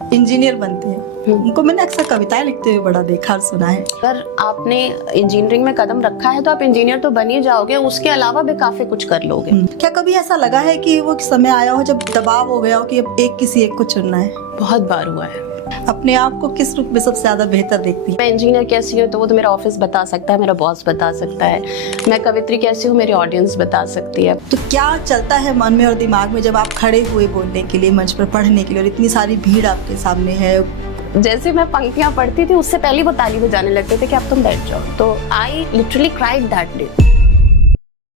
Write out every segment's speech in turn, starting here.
Engineer बनते हैं, उनको मैंने अक्सर कविताएं लिखते हुए बड़ा देखा और सुना है। अगर आपने इंजीनियरिंग में कदम रखा है तो आप इंजीनियर तो बन ही जाओगे, उसके अलावा भी काफी कुछ कर लोगे। क्या कभी ऐसा लगा है कि वो समय आया हो जब दबाव हो गया हो कि अब किसी एक को चुनना है? बहुत बार हुआ है। अपने आप को किस रूप में सबसे ज्यादा बेहतर देखती है? मैं इंजीनियर कैसी हूँ तो वो तो मेरा ऑफिस बता सकता है, मेरा बॉस बता सकता है। मैं कवित्री कैसी हूँ मेरी ऑडियंस बता सकती है। तो क्या चलता है मन में और दिमाग में जब आप खड़े हुए बोलने के लिए, मंच पर पढ़ने के लिए, और इतनी सारी भीड़ आपके सामने है? जैसे मैं पंक्तियां पढ़ती थी उससे पहले वो ताली बजाने लगते थे कि अब तुम बैठ जाओ। तो I literally cried that day.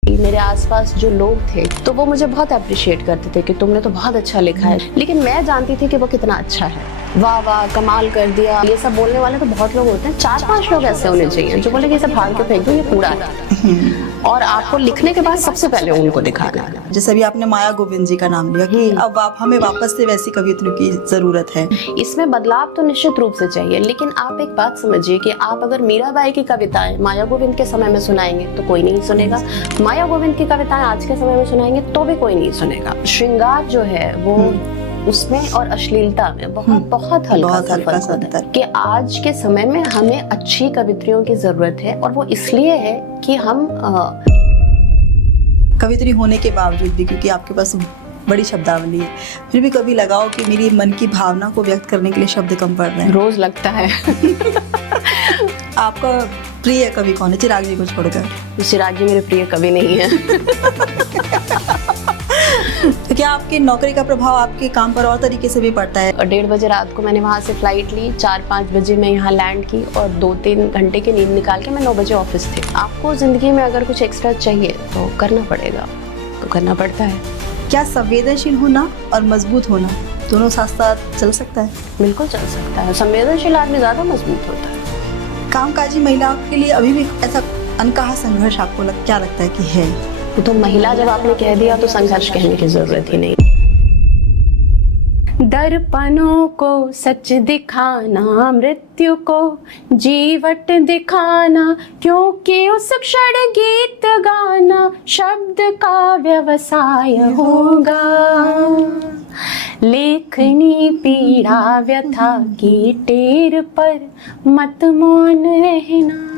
मेरे आसपास जो लोग थे तो वो मुझे बहुत अप्रिशिएट करते थे कि तुमने तो बहुत अच्छा लिखा है, लेकिन मैं जानती थी कि वो कितना अच्छा है। वाह वाह कमाल कर दिया, ये सब बोलने वाले तो बहुत लोग होते हैं। 4-5 लोग ऐसे होने चाहिए जो बोले कि इसे फाड़ के फेंक दो, ये कूड़ा है। और आपको लिखने के बाद सबसे पहले उनको दिखाना है। जैसे अभी आपने माया गोविंद जी का नाम लिया कि अब हमें वापस से वैसी कवियत्रियों की जरूरत है। इसमें बदलाव तो निश्चित रूप से चाहिए, लेकिन आप एक बात समझिए कि आप अगर मीराबाई की कविताएं माया गोविंद के समय में सुनाएंगे तो कोई नहीं सुनेगा। माया गोविंद की कविताएं आज के समय में सुनाएंगे तो भी कोई नहीं सुनेगा। श्रृंगार जो है वो उसमें और अश्लीलता में बहुत हल्का सा फर्क होता है कि आज के समय में हमें अच्छी कवित्रियों की जरूरत है। और वो इसलिए है कि हम कवित्री होने के बावजूद भी, क्योंकि आपके पास बड़ी शब्दावली है, फिर भी कभी लगाओ कि मेरी मन की भावना को व्यक्त करने के लिए शब्द कम पड़ रहे हैं? रोज लगता है। आपका प्रिय कवि कौन है चिराग जी को छोड़कर? चिराग जी मेरे प्रिय कवि नहीं है। तो क्या आपकी नौकरी का प्रभाव आपके काम पर और तरीके से भी पड़ता है? 1:30 बजे रात को मैंने वहाँ से फ्लाइट ली, 4-5 बजे मैं यहाँ लैंड की और 2-3 घंटे की नींद निकाल के मैं 9 बजे ऑफिस थी। आपको जिंदगी में अगर कुछ एक्स्ट्रा चाहिए तो करना पड़ेगा, तो करना पड़ता है। क्या संवेदनशील होना और मजबूत होना दोनों साथ साथ चल सकता है? बिल्कुल चल सकता है। संवेदनशील आदमी ज्यादा मजबूत होता है। कामकाजी महिलाओं के लिए अभी भी ऐसा अनकहा संघर्ष आपको क्या लगता है कि है? तो महिला जब आपने कह दिया तो संघर्ष कहने की जरूरत ही नहीं। दर्पणों को सच दिखाना, मृत्यु को जीवट दिखाना, क्योंकि उस क्षण गीत गाना शब्द का व्यवसाय होगा। लेखनी पीड़ा व्यथा की टेर पर मत मौन रहना।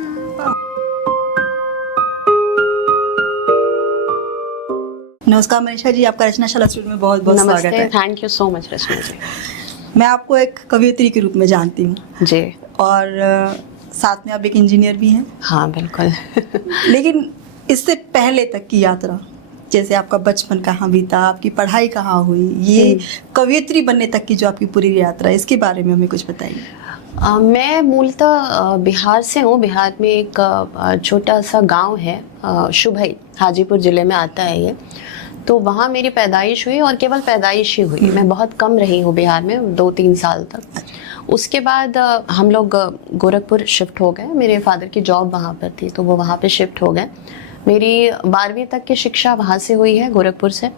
नमस्कार मनीषा जी, आपका रचनाशाला स्टूडियो में बहुत बहुत स्वागत है। थैंक यू सो मच रचना जी। मैं आपको एक कवियत्री के रूप में जानती हूँ जी, और साथ में आप एक इंजीनियर भी हैं। हाँ बिल्कुल। लेकिन इससे पहले तक की यात्रा, जैसे आपका बचपन कहाँ बीता, आपकी पढ़ाई कहाँ हुई, ये कवियत्री बनने तक की जो आपकी पूरी यात्रा, इसके बारे में हमें कुछ बताइए। मैं मूलतः बिहार से हूँ। बिहार में एक छोटा सा गांव है शुभई, हाजीपुर ज़िले में आता है ये। तो वहाँ मेरी पैदाइश हुई और केवल पैदाइश ही हुई। मैं बहुत कम रही हूँ बिहार में, 2-3 साल तक। उसके बाद हम लोग गोरखपुर शिफ्ट हो गए। मेरे फादर की जॉब वहाँ पर थी तो वो वहाँ पे शिफ्ट हो गए। मेरी 12वीं तक की शिक्षा वहाँ से हुई है, गोरखपुर से।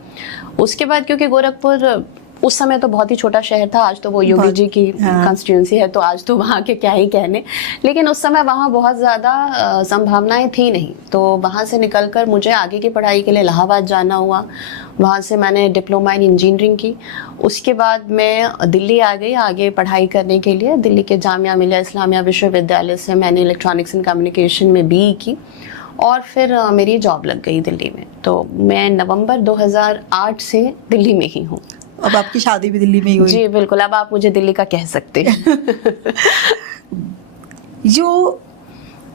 उसके बाद क्योंकि गोरखपुर उस समय तो बहुत ही छोटा शहर था, आज तो वो योगी जी की कॉन्स्टिट्यूंसी है तो आज तो वहाँ के क्या ही कहने, लेकिन उस समय वहाँ बहुत ज़्यादा संभावनाएं थी नहीं। तो वहाँ से निकलकर मुझे आगे की पढ़ाई के लिए इलाहाबाद जाना हुआ। वहाँ से मैंने डिप्लोमा इन इंजीनियरिंग की। उसके बाद मैं दिल्ली आ गई आगे पढ़ाई करने के लिए। दिल्ली के जामिया मिलिया इस्लामिया विश्वविद्यालय से मैंने इलेक्ट्रॉनिक्स एंड कम्युनिकेशन में BE की और फिर मेरी जॉब लग गई दिल्ली में। तो मैं नवंबर 2008 से दिल्ली में ही हूँ। अब आपकी शादी भी दिल्ली में ही हुई? जी बिल्कुल, अब आप मुझे दिल्ली का कह सकते हैं। जो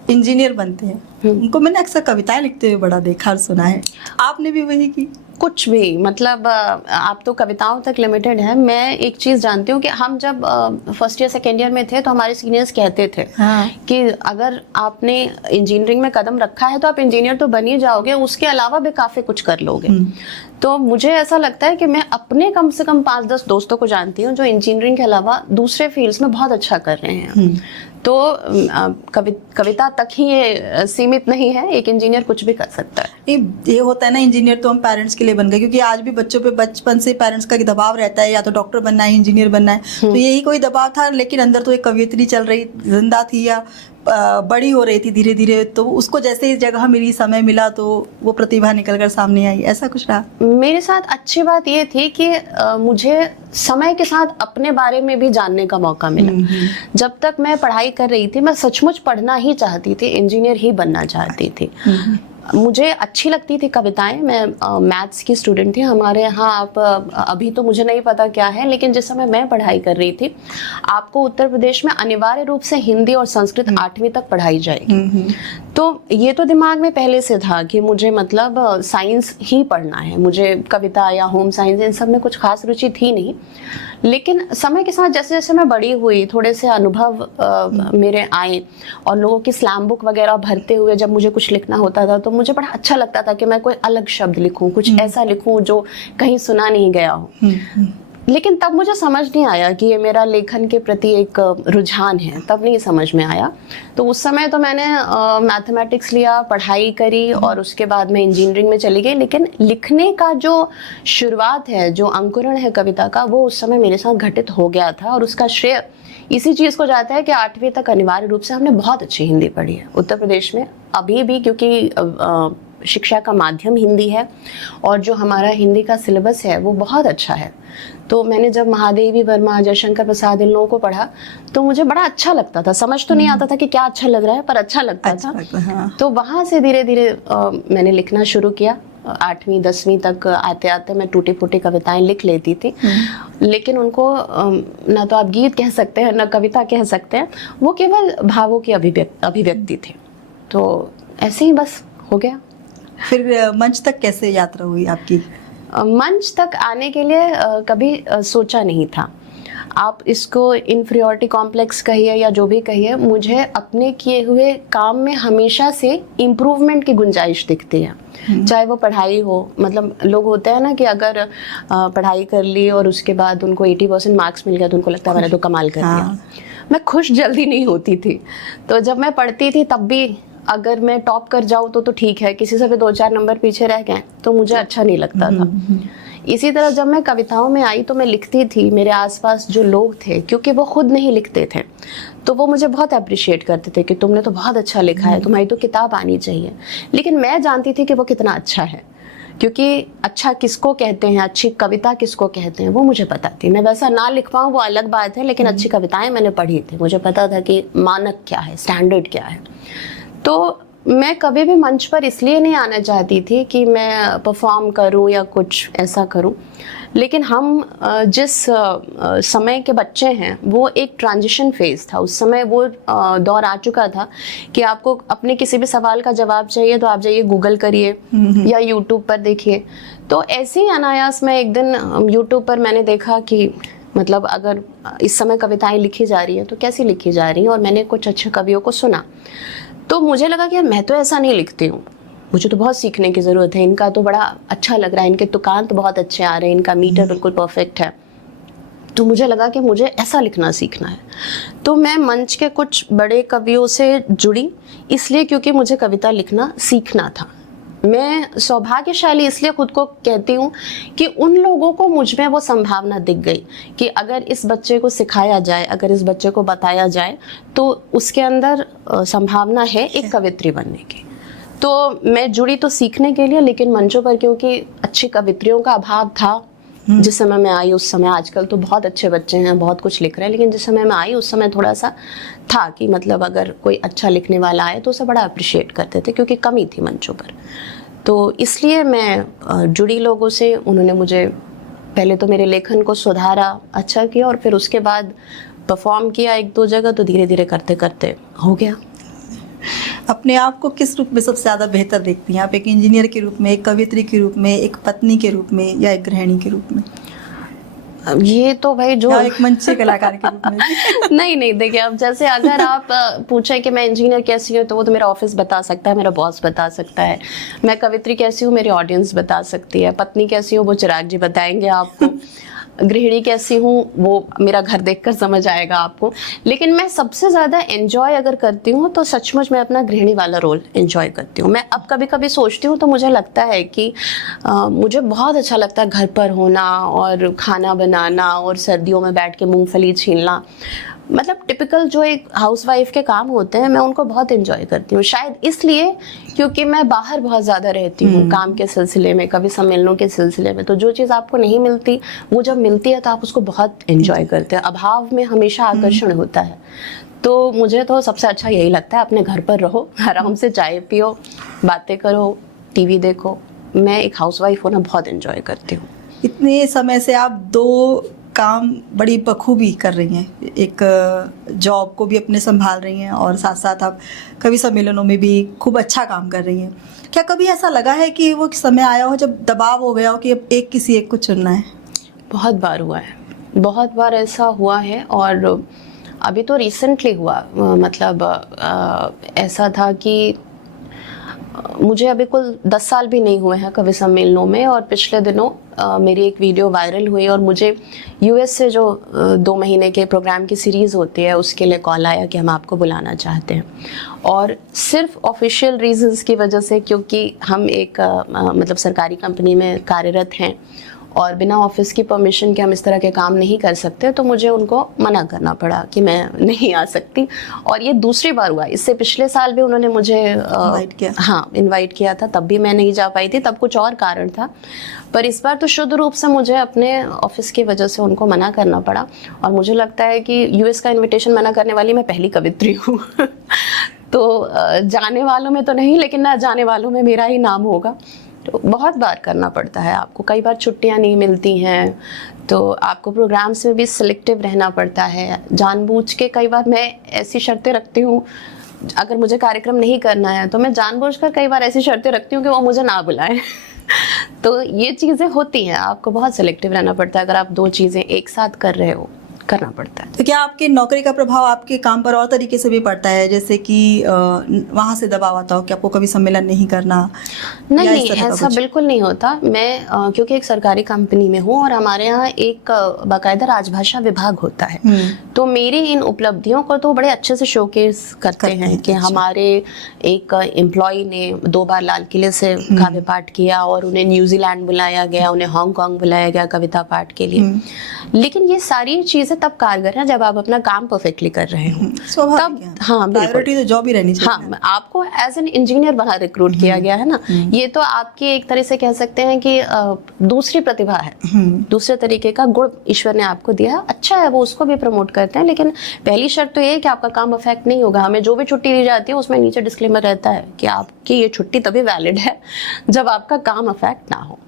इंजीनियर बनते हैं उनको मैंने अक्सर कविताएं लिखते हुए बड़ा देखा और सुना है, आपने भी वही की? कुछ भी, मतलब आप तो कविताओं तक लिमिटेड है। मैं एक चीज़ जानती हूँ कि हम जब फर्स्ट ईयर सेकेंड ईयर में थे तो हमारे सीनियर्स कहते थे कि अगर आपने इंजीनियरिंग में कदम रखा है तो आप इंजीनियर तो बन ही जाओगे, उसके अलावा भी काफ़ी कुछ कर लोगे। तो मुझे ऐसा लगता है कि मैं अपने कम से कम 5-10 दोस्तों को जानती हूँ जो इंजीनियरिंग के अलावा दूसरे फील्ड्स में बहुत अच्छा कर रहे हैं। तो कविता तक ही ये सीमित नहीं है, एक इंजीनियर कुछ भी कर सकता है। ये होता है ना, इंजीनियर तो हम पेरेंट्स के लिए बन गए, क्योंकि आज भी बच्चों पे बचपन से पेरेंट्स का दबाव रहता है, या तो डॉक्टर बनना है, इंजीनियर बनना है। तो यही कोई दबाव था, लेकिन अंदर तो एक कवियत्री चल रही जिंदा थी, या बड़ी हो रही थी धीरे धीरे, तो उसको जैसे ही जगह मिली, समय मिला, तो वो प्रतिभा निकल कर सामने आई, ऐसा कुछ रहा? मेरे साथ अच्छी बात ये थी कि मुझे समय के साथ अपने बारे में भी जानने का मौका मिला। जब तक मैं पढ़ाई कर रही थी, मैं सचमुच पढ़ना ही चाहती थी, इंजीनियर ही बनना चाहती थी। मुझे अच्छी लगती थी कविताएं। मैं मैथ्स की स्टूडेंट थी। हमारे यहाँ आप अभी तो मुझे नहीं पता क्या है, लेकिन जिस समय मैं पढ़ाई कर रही थी, आपको उत्तर प्रदेश में अनिवार्य रूप से हिंदी और संस्कृत 8वीं तक पढ़ाई जाएगी। तो ये तो दिमाग में पहले से था कि मुझे मतलब साइंस ही पढ़ना है, मुझे कविता या होम साइंस इन सब में कुछ खास रुचि थी नहीं। लेकिन समय के साथ जैसे जैसे मैं बड़ी हुई, थोड़े से अनुभव मेरे आए, और लोगों की स्लैम बुक वगैरह भरते हुए जब मुझे कुछ लिखना होता था, तो मुझे बड़ा अच्छा लगता था कि मैं कोई अलग शब्द लिखूं, कुछ ऐसा लिखूं जो कहीं सुना नहीं गया हो। लेकिन तब मुझे समझ नहीं आया कि ये मेरा लेखन के प्रति एक रुझान है, तब नहीं समझ में आया। तो उस समय तो मैंने मैथमेटिक्स लिया, पढ़ाई करी, और उसके बाद मैं इंजीनियरिंग में चली गई। लेकिन लिखने का जो शुरुआत है, जो अंकुरण है कविता का, वो उस समय मेरे साथ घटित हो गया था। और उसका श्रेय इसी चीज़ को जाता है कि 8वीं तक अनिवार्य रूप से हमने बहुत अच्छी हिंदी पढ़ी है उत्तर प्रदेश में अभी भी, क्योंकि शिक्षा का माध्यम हिंदी है और जो हमारा हिंदी का सिलेबस है वो बहुत अच्छा है। तो मैंने जब महादेवी वर्मा, जयशंकर प्रसाद, इन लोगों को पढ़ा, तो मुझे बड़ा अच्छा लगता था। समझ तो नहीं आता था कि क्या अच्छा लग रहा है, पर अच्छा लगता था। हाँ। तो वहाँ से धीरे धीरे मैंने लिखना शुरू किया। 8वीं 10वीं तक आते आते मैं टूटी फूटी कविताएं लिख लेती थी, लेकिन उनको ना तो आप गीत कह सकते हैं, ना कविता कह सकते हैं, वो केवल भावों की अभिव्यक्ति थे। तो ऐसे ही बस हो गया। फिर मंच तक कैसे यात्रा हुई आपकी? मंच तक आने के लिए कभी सोचा नहीं था। आप इसको इन्फीरियॉरिटी कॉम्प्लेक्स कहिए या जो भी कहिए, मुझे अपने किए हुए काम में हमेशा से इम्प्रूवमेंट की गुंजाइश दिखती है। चाहे वो पढ़ाई हो, मतलब लोग होते हैं ना कि अगर पढ़ाई कर ली और उसके बाद उनको 80% मार्क्स मिल गया तो उनको लगता है मैंने तो कमाल कर दिया। मैं खुश जल्दी नहीं होती थी। तो जब मैं पढ़ती थी तब भी अगर मैं टॉप कर जाऊँ तो ठीक है, किसी से भी 2-4 नंबर पीछे रह गए तो मुझे अच्छा नहीं लगता था। इसी तरह जब मैं कविताओं में आई तो मैं लिखती थी, मेरे आसपास जो लोग थे, क्योंकि वो खुद नहीं लिखते थे, तो वो मुझे बहुत अप्रिशिएट करते थे कि तुमने तो बहुत अच्छा लिखा है, तुम्हारी तो किताब आनी चाहिए। लेकिन मैं जानती थी कि वो कितना अच्छा है, क्योंकि अच्छा किसको कहते हैं, अच्छी कविता किसको कहते हैं, वो मुझे पता थी। मैं वैसा ना लिख पाऊँ वो अलग बात है, लेकिन अच्छी कविताएं मैंने पढ़ी थी, मुझे पता था कि मानक क्या है, स्टैंडर्ड क्या है। तो मैं कभी भी मंच पर इसलिए नहीं आना चाहती थी कि मैं परफॉर्म करूं या कुछ ऐसा करूं, लेकिन हम जिस समय के बच्चे हैं वो एक ट्रांजिशन फेज था। उस समय वो दौर आ चुका था कि आपको अपने किसी भी सवाल का जवाब चाहिए तो आप जाइए गूगल करिए या यूट्यूब पर देखिए। तो ऐसे ही अनायास में एक दिन यूट्यूब पर मैंने देखा कि मतलब अगर इस समय कविताएं लिखी जा रही हैं तो कैसी लिखी जा रही हैं, और मैंने कुछ अच्छे कवियों को सुना तो मुझे लगा कि यार मैं तो ऐसा नहीं लिखती हूँ, मुझे तो बहुत सीखने की ज़रूरत है। इनका तो बड़ा अच्छा लग रहा है, इनके तुकांत बहुत अच्छे आ रहे हैं, इनका मीटर बिल्कुल परफेक्ट है। तो मुझे लगा कि मुझे ऐसा लिखना सीखना है। तो मैं मंच के कुछ बड़े कवियों से जुड़ी, इसलिए क्योंकि मुझे कविता लिखना सीखना था। मैं सौभाग्यशाली इसलिए खुद को कहती हूँ कि उन लोगों को मुझ में वो संभावना दिख गई कि अगर इस बच्चे को सिखाया जाए, अगर इस बच्चे को बताया जाए तो उसके अंदर संभावना है एक कवित्री बनने की। तो मैं जुड़ी तो सीखने के लिए, लेकिन मंचों पर क्योंकि अच्छी कवित्रियों का अभाव था जिस समय मैं आई उस समय, आजकल तो बहुत अच्छे बच्चे हैं, बहुत कुछ लिख रहे हैं, लेकिन जिस समय मैं आई उस समय थोड़ा सा था कि मतलब अगर कोई अच्छा लिखने वाला आए तो उसे बड़ा अप्रिशिएट करते थे, क्योंकि कमी थी मंचों पर। तो इसलिए मैं जुड़ी लोगों से, उन्होंने मुझे पहले तो मेरे लेखन को सुधारा, अच्छा किया, और फिर उसके बाद परफॉर्म किया 1-2 जगह, तो धीरे धीरे करते करते हो गया। अपने आप को किस रूप में सबसे ज़्यादा बेहतर देखती हैं आप? एक इंजीनियर के रूप में, एक कवित्री के रूप में, एक पत्नी के रूप में, या एक गृहिणी के रूप में? ये तो भाई जो एक मंच कलाकार के रूप में नहीं देखिए, अब जैसे अगर आप पूछें कि मैं इंजीनियर कैसी हूँ तो वो तो मेरा ऑफिस बता सकता है, मेरा बॉस बता सकता है। मैं कवित्री कैसी हूँ मेरी ऑडियंस बता सकती है। पत्नी कैसी हूँ वो चिराग जी बताएंगे आपको। गृहिणी कैसी हूँ वो मेरा घर देखकर समझ आएगा आपको। लेकिन मैं सबसे ज़्यादा एंजॉय अगर करती हूँ तो सचमुच मैं अपना गृहिणी वाला रोल एंजॉय करती हूँ। मैं अब कभी कभी सोचती हूँ तो मुझे लगता है कि मुझे बहुत अच्छा लगता है घर पर होना और खाना बनाना और सर्दियों में बैठ के मूंगफली छीलना। मतलब टिपिकल जो एक हाउसवाइफ के काम होते हैं मैं उनको बहुत एंजॉय करती हूँ, शायद इसलिए क्योंकि मैं बाहर बहुत ज़्यादा रहती हूँ काम के सिलसिले में, कभी सम्मेलनों के सिलसिले में, तो जो चीज़ आपको नहीं मिलती वो जब मिलती है तो आप उसको बहुत एंजॉय करते हैं। अभाव में हमेशा आकर्षण होता है, तो मुझे तो सबसे अच्छा यही लगता है, अपने घर पर रहो, आराम से चाय पियो, बातें करो, टीवी देखो। मैं एक हाउसवाइफ होना बहुत एंजॉय करती हूँ। इतने समय से आप 2 काम बड़ी बखूबी कर रही हैं, एक जॉब को भी अपने संभाल रही हैं और साथ साथ आप कवि सम्मेलनों में भी खूब अच्छा काम कर रही हैं। क्या कभी ऐसा लगा है कि वो समय आया हो जब दबाव हो गया हो कि अब एक किसी एक को चुनना है? बहुत बार हुआ है, बहुत बार ऐसा हुआ है, और अभी तो रिसेंटली हुआ। मतलब ऐसा था कि मुझे अभी कुल 10 साल भी नहीं हुए हैं कवि सम्मेलनों में, और पिछले दिनों मेरी एक वीडियो वायरल हुई और मुझे यूएस से जो 2 महीने के प्रोग्राम की सीरीज़ होती है उसके लिए कॉल आया कि हम आपको बुलाना चाहते हैं, और सिर्फ ऑफिशियल रीजंस की वजह से, क्योंकि हम एक मतलब सरकारी कंपनी में कार्यरत हैं और बिना ऑफिस की परमिशन के हम इस तरह के काम नहीं कर सकते, तो मुझे उनको मना करना पड़ा कि मैं नहीं आ सकती। और ये दूसरी बार हुआ, इससे पिछले साल भी उन्होंने मुझे इनवाइट किया था, तब भी मैं नहीं जा पाई थी, तब कुछ और कारण था। पर इस बार तो शुद्ध रूप से मुझे अपने ऑफिस की वजह से उनको मना करना पड़ा, और मुझे लगता है कि यूएस का इन्विटेशन मना करने वाली मैं पहली कवित्री हूँ। तो जाने वालों में तो नहीं, लेकिन ना जाने वालों में मेरा ही नाम होगा। तो बहुत बार करना पड़ता है आपको, कई बार छुट्टियां नहीं मिलती हैं, तो आपको प्रोग्राम्स में भी सिलेक्टिव रहना पड़ता है। जानबूझ के कई बार मैं ऐसी शर्तें रखती हूँ, अगर मुझे कार्यक्रम नहीं करना है तो मैं जानबूझकर कई बार ऐसी शर्तें रखती हूँ कि वो मुझे ना बुलाएं। तो ये चीज़ें होती हैं, आपको बहुत सिलेक्टिव रहना पड़ता है। अगर आप 2 चीज़ें एक साथ कर रहे हो, करना पड़ता है। तो क्या आपके नौकरी का प्रभाव आपके काम पर और तरीके से भी पड़ता है, जैसे कि वहाँ से दबाव आता हो कि आपको कभी सम्मेलन नहीं करना? नहीं, ऐसा बिल्कुल नहीं होता। मैं क्योंकि एक सरकारी कंपनी में हूँ और हमारे यहाँ एक बाकायदा राजभाषा विभाग होता है, तो मेरी इन उपलब्धियों को तो बड़े अच्छे से शोकेस करते हैं कि हमारे एक एम्प्लॉय ने 2 बार लाल किले से काव्य पाठ किया, और उन्हें न्यूजीलैंड बुलाया गया, उन्हें हांगकांग बुलाया गया कविता पाठ के लिए। लेकिन ये सारी चीजें तब कारगर है जब आप अपना काम परफेक्टली कर रहे हो, तब हाँ प्रायोरिटी तो जॉब ही रहनी चाहिए। हाँ, आपको एज एन इंजीनियर वहाँ रिक्रूट किया गया है ना, ये तो आपकी एक तरह से कह सकते हैं कि दूसरी प्रतिभा है, दूसरे तरीके का गुण ईश्वर ने आपको दिया है। अच्छा है, वो उसको भी प्रमोट करते हैं, लेकिन पहली शर्त तो ये है कि आपका काम अफेक्ट नहीं होगा। हमें जो भी छुट्टी दी जाती है उसमें नीचे डिस्क्लेमर रहता है कि आपकी ये छुट्टी तभी वैलिड है जब आपका काम अफेक्ट ना हो।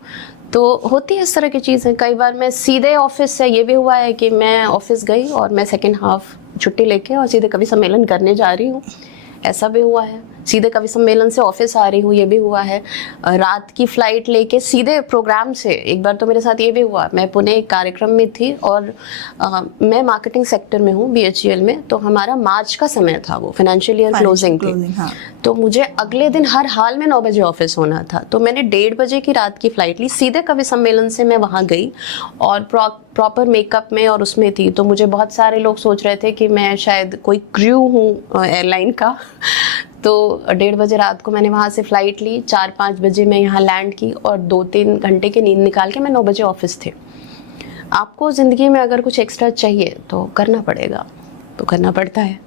तो होती है इस तरह की चीज़ें। कई बार मैं सीधे ऑफिस से, ये भी हुआ है कि मैं ऑफिस गई और मैं सेकेंड हाफ छुट्टी लेके और सीधे कवि सम्मेलन करने जा रही हूँ, ऐसा भी हुआ है। सीधे कवि सम्मेलन से ऑफिस आ रही हूँ, ये भी हुआ है। रात की फ्लाइट लेके सीधे प्रोग्राम से, एक बार तो मेरे साथ ये भी हुआ, मैं पुणे एक कार्यक्रम में थी और मैं मार्केटिंग सेक्टर में हूँ BHEL में, तो हमारा मार्च का समय था, वो फाइनेंशियल ईयर क्लोजिंग थी। हाँ। तो मुझे अगले दिन हर हाल में 9 बजे ऑफिस होना था, तो मैंने 1:30 बजे की रात की फ्लाइट ली, सीधे कवि सम्मेलन से मैं वहाँ गई और प्रॉपर मेकअप में और उसमें थी। तो मुझे बहुत सारे लोग सोच रहे थे कि मैं शायद कोई क्रू हूँ एयरलाइन का। तो 1:30 बजे रात को मैंने वहाँ से फ़्लाइट ली, 4-5 बजे मैं यहाँ लैंड की और 2-3 घंटे की नींद निकाल के मैं 9 बजे ऑफिस थे। आपको ज़िंदगी में अगर कुछ एक्स्ट्रा चाहिए तो करना पड़ेगा, तो करना पड़ता है।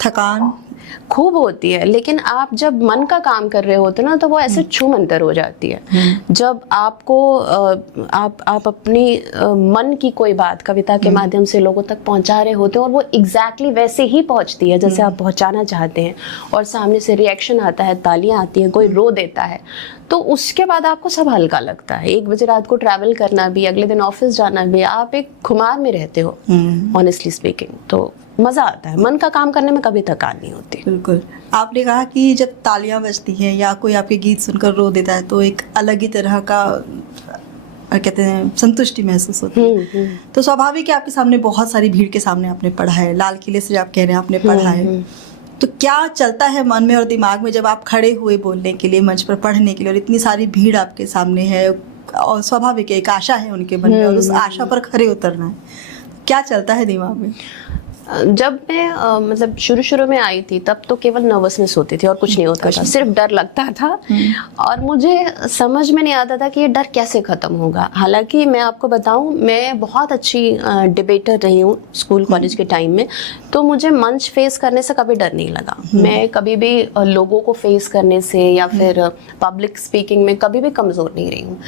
थकान खूब होती है, लेकिन आप जब मन का काम कर रहे होते ना तो वो ऐसे छू मंतर हो जाती है। जब आपको आप अपनी मन की कोई बात कविता के माध्यम से लोगों तक पहुंचा रहे होते हैं और वो एग्जैक्टली वैसे ही पहुंचती है जैसे आप पहुंचाना चाहते हैं, और सामने से रिएक्शन आता है, तालियां आती हैं, कोई रो देता है, तो उसके बाद आपको सब हल्का लगता है। 1 बजे रात को ट्रैवल करना भी, अगले दिन ऑफिस जाना भी, आप एक खुमार में रहते हो ऑनेस्टली स्पीकिंग, तो मज़ा आता है। मन का काम करने में कभी थकान नहीं होती। बिल्कुल। आपने कहा कि जब तालियां बजती हैं या कोई आपके गीत सुनकर रो देता है तो एक अलग ही तरह का कहते हैं संतुष्टि महसूस होती है। तो स्वाभाविक है आपके सामने बहुत सारी भीड़ के सामने आपने पढ़ा है, लाल किले से आप कह रहे हैं आपने पढ़ा है, तो क्या चलता है मन में और दिमाग में जब आप खड़े हुए बोलने के लिए, मंच पर पढ़ने के लिए, और इतनी सारी भीड़ आपके सामने है और स्वाभाविक है एक आशा है उनके मन में और उस आशा पर खड़े उतरना है, क्या चलता है दिमाग में? जब मैं मतलब शुरू में आई थी तब तो केवल नर्वसनेस होती थी और कुछ नहीं होता था, सिर्फ डर लगता था और मुझे समझ में नहीं आता था कि ये डर कैसे ख़त्म होगा। हालांकि मैं आपको बताऊं, मैं बहुत अच्छी डिबेटर रही हूँ स्कूल कॉलेज के टाइम में, तो मुझे मंच फेस करने से कभी डर नहीं लगा। मैं कभी भी लोगों को फेस करने से या फिर पब्लिक स्पीकिंग में कभी भी कमज़ोर नहीं रही हूँ।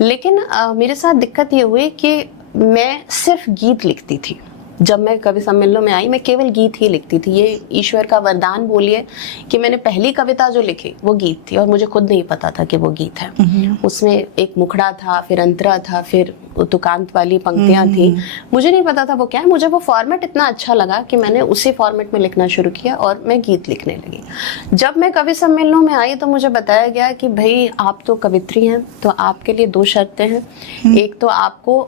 लेकिन मेरे साथ दिक्कत ये हुई कि मैं सिर्फ गीत लिखती थी। जब मैं कवि सम्मेलनों में आई, मैं केवल गीत ही लिखती थी। ये ईश्वर का वरदान बोलिए कि मैंने पहली कविता जो लिखी वो गीत थी और मुझे खुद नहीं पता था कि वो गीत है। उसमें एक मुखड़ा था, फिर अंतरा था, फिर तुकांत वाली पंक्तियां थी। मुझे नहीं पता था वो क्या है। मुझे वो फॉर्मेट इतना अच्छा लगा कि मैंने उसी फॉर्मेट में लिखना शुरू किया और मैं गीत लिखने लगी। जब मैं कवि सम्मेलनों में आई तो मुझे बताया गया कि भाई आप तो कवित्री हैं, तो आपके लिए 2 शर्तें हैं। एक तो आपको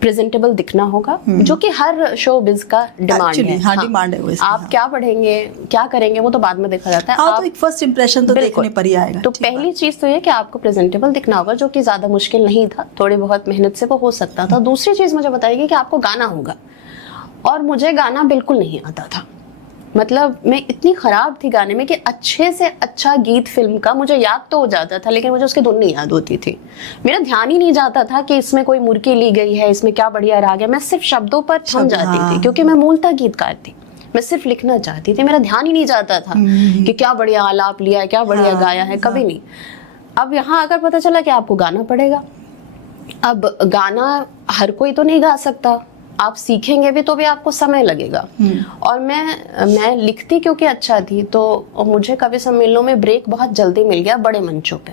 प्रेजेंटेबल दिखना होगा, जो कि हर शोबिज का डिमांड है। हाँ, डिमांड है वो इसकी। आप क्या पढ़ेंगे, क्या करेंगे, वो तो बाद में देखा जाता है। हाँ, तो एक फर्स्ट इंप्रेशन तो देखने पर ही आएगा। तो पहली चीज तो ये कि आपको प्रेजेंटेबल दिखना होगा, जो कि ज्यादा मुश्किल नहीं था, थोड़ी बहुत मेहनत से वो हो सकता था। दूसरी चीज मुझे बताएगी कि आपको गाना होगा, और मुझे गाना बिल्कुल नहीं आता था। मतलब मैं इतनी खराब थी गाने में कि अच्छे से अच्छा गीत फिल्म का मुझे याद तो हो जाता था, लेकिन मुझे उसकी धुन नहीं याद होती थी। मेरा ध्यान ही नहीं जाता था कि इसमें कोई मुर्की ली गई है, इसमें क्या बढ़िया राग है। मैं सिर्फ शब्दों पर थम जाती थी, क्योंकि मैं मूलतः गीतकार थी। मैं सिर्फ लिखना चाहती थी, मेरा ध्यान ही नहीं जाता था कि क्या बढ़िया आलाप लिया है, क्या बढ़िया गाया है, कभी नहीं। अब यहाँ आकर पता चला कि आपको गाना पड़ेगा। अब गाना हर कोई तो नहीं गा सकता, आप सीखेंगे भी तो भी आपको समय लगेगा। और मैं लिखती क्योंकि अच्छा थी, तो मुझे कवि सम्मेलनों में ब्रेक बहुत जल्दी मिल गया, बड़े मंचों पे,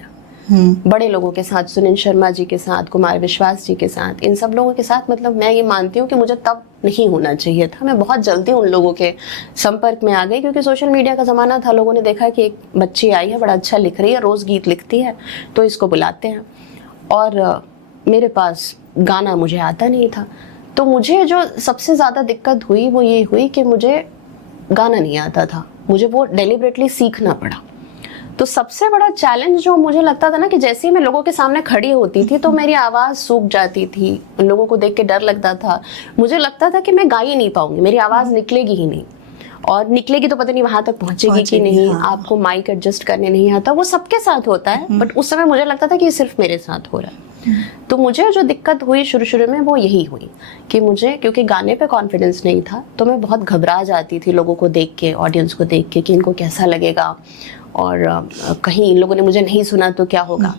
बड़े लोगों के साथ, सुनील शर्मा जी के साथ, कुमार विश्वास जी के साथ, इन सब लोगों के साथ। मतलब मैं ये मानती हूँ कि मुझे तब नहीं होना चाहिए था। मैं बहुत जल्दी उन लोगों के संपर्क में आ गई, क्योंकि सोशल मीडिया का ज़माना था। लोगों ने देखा कि एक बच्ची आई है, बड़ा अच्छा लिख रही है, रोज़ गीत लिखती है, तो इसको बुलाते हैं। और मेरे पास गाना मुझे आता नहीं था, तो मुझे जो सबसे ज़्यादा दिक्कत हुई वो ये हुई कि मुझे गाना नहीं आता था। मुझे वो डेलिबरेटली सीखना पड़ा। तो सबसे बड़ा चैलेंज जो मुझे लगता था ना, कि जैसे ही मैं लोगों के सामने खड़ी होती थी तो मेरी आवाज़ सूख जाती थी। उन लोगों को देख के डर लगता था। मुझे लगता था कि मैं गा ही नहीं पाऊंगी, मेरी आवाज़ निकलेगी ही नहीं, और निकलेगी तो पता नहीं वहां तक पहुंचेगी कि नहीं। हाँ। आपको माइक एडजस्ट करने नहीं आता, वो सबके साथ होता है, बट उस समय मुझे लगता था कि ये सिर्फ मेरे साथ हो रहा है। तो मुझे जो दिक्कत हुई शुरू में वो यही हुई कि मुझे, क्योंकि गाने पे कॉन्फिडेंस नहीं था, तो मैं बहुत घबरा जाती थी लोगों को देख के, ऑडियंस को देख के, कि इनको कैसा लगेगा, और कहीं इन लोगों ने मुझे नहीं सुना तो क्या होगा।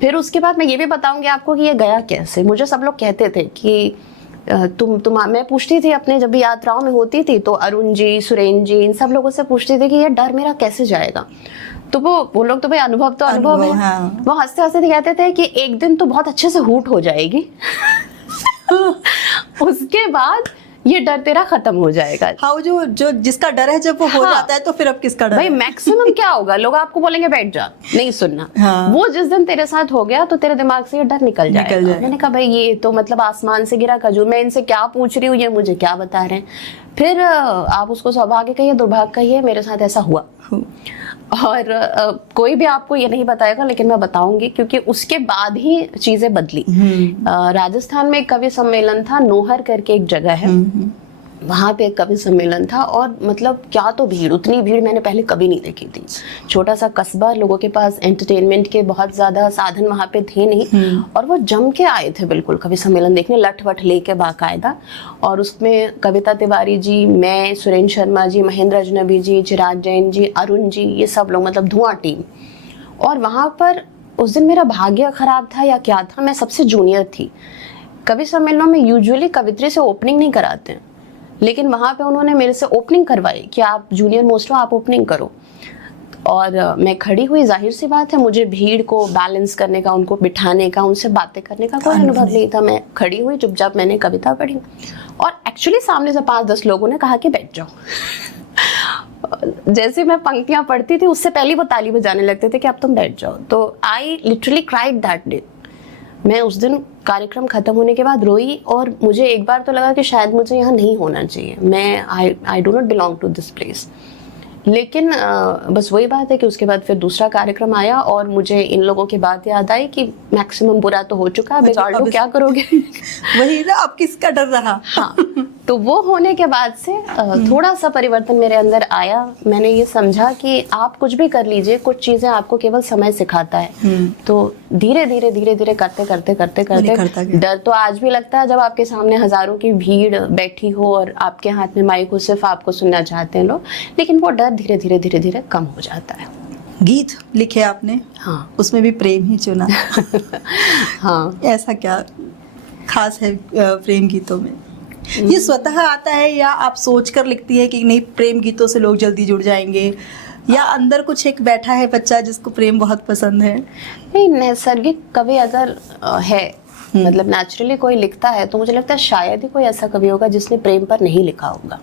फिर उसके बाद मैं ये भी बताऊंगी आपको कि ये गया कैसे। मुझे सब लोग कहते थे कि तुम मैं पूछती थी अपने, जब भी यात्राओं में होती थी तो अरुण जी, सुरेन जी, इन सब लोगों से पूछती थी कि ये डर मेरा कैसे जाएगा। तो वो लोग तो भाई अनुभव है। हाँ। वो हंसते हंसते कहते थे कि एक दिन तो बहुत अच्छे से हूट हो जाएगी उसके बाद ये डर तेरा खत्म हो जाएगा। हाँ, जो जिसका डर है जब वो हो जाता है तो फिर अब किसका डर भाई मैक्सिमम क्या होगा, लोग आपको बोलेंगे बैठ जा, नहीं सुनना। हाँ। वो जिस दिन तेरे साथ हो गया तो तेरे दिमाग से ये डर निकल जाएगा। मैंने कहा भाई ये तो मतलब आसमान से गिरा खजूर, मैं इनसे क्या पूछ रही हूँ, ये मुझे क्या बता रहे हैं। फिर आप उसको सौभाग्य कहिए, दुर्भाग्य कहिए, मेरे साथ ऐसा हुआ। और कोई भी आपको ये नहीं बताएगा, लेकिन मैं बताऊंगी, क्योंकि उसके बाद ही चीजें बदली। राजस्थान में एक कवि सम्मेलन था, नोहर करके एक जगह है, वहाँ पे एक कवि सम्मेलन था, और मतलब क्या तो भीड़, उतनी भीड़ मैंने पहले कभी नहीं देखी थी। छोटा सा कस्बा, लोगों के पास एंटरटेनमेंट के बहुत ज़्यादा साधन वहाँ पे थे नहीं, और वो जम के आए थे बिल्कुल कवि सम्मेलन देखने, लठ वठ लेके बाकायदा। और उसमें कविता तिवारी जी, मैं, सुरेन शर्मा जी, महेंद्र अजनबी जी, चिराग जैन जी, अरुण जी, ये सब लोग, मतलब धुआं टीम। और वहाँ पर उस दिन मेरा भाग्य खराब था या क्या था, मैं सबसे जूनियर थी। कवि सम्मेलनों में यूजुअली कवित्री से ओपनिंग नहीं कराते हैं, लेकिन वहाँ पे उन्होंने मेरे से ओपनिंग करवाई कि आप जूनियर मोस्ट हो, आप ओपनिंग करो। और मैं खड़ी हुई, जाहिर सी बात है मुझे भीड़ को बैलेंस करने का, उनको बिठाने का, उनसे बातें करने का कोई अनुभव नहीं था। मैं खड़ी हुई, चुपचाप मैंने कविता पढ़ी, और एक्चुअली सामने से 5-10 लोगों ने कहा कि बैठ जाओ। जैसे मैं पंक्तियां पढ़ती थी उससे पहले वो ताली बजाने लगते थे कि अब तुम बैठ जाओ। तो I literally cried that day. मैं उस दिन कार्यक्रम खत्म होने के बाद रोई, और मुझे एक बार तो लगा कि शायद मुझे यहाँ नहीं होना चाहिए, मैं I do not belong to this place. लेकिन बस वही बात है कि उसके बाद फिर दूसरा कार्यक्रम आया, और मुझे इन लोगों की बात याद आई कि मैक्सिमम बुरा तो हो चुका है, बिगाड़ लो, क्या करोगे। वही ना, अब किसका डर रहा। हाँ, तो वो होने के बाद से थोड़ा सा परिवर्तन मेरे अंदर आया। मैंने ये समझा कि आप कुछ भी कर लीजिए, कुछ चीजें आपको केवल समय सिखाता है। तो धीरे धीरे करते डर तो आज भी लगता है जब आपके सामने हजारों की भीड़ बैठी हो और आपके हाथ में माइक हो, सिर्फ आपको सुनना चाहते हैं लोग, लेकिन वो डर धीरे धीरे कम हो जाता है। गीत लिखे आपने, हाँ, उसमें भी प्रेम ही चुना। हाँ, ऐसा क्या खास है प्रेम गीतों में? ये स्वतः आता है या आप सोचकर लिखती है कि नहीं प्रेम गीतों से लोग जल्दी जुड़ जाएंगे, या अंदर कुछ एक बैठा है बच्चा जिसको प्रेम बहुत पसंद है? नहीं, नैसर्गिक कवि अगर है, मतलब नेचुरली कोई लिखता है, तो मुझे लगता है शायद ही कोई ऐसा कवि होगा जिसने प्रेम पर नहीं लिखा होगा।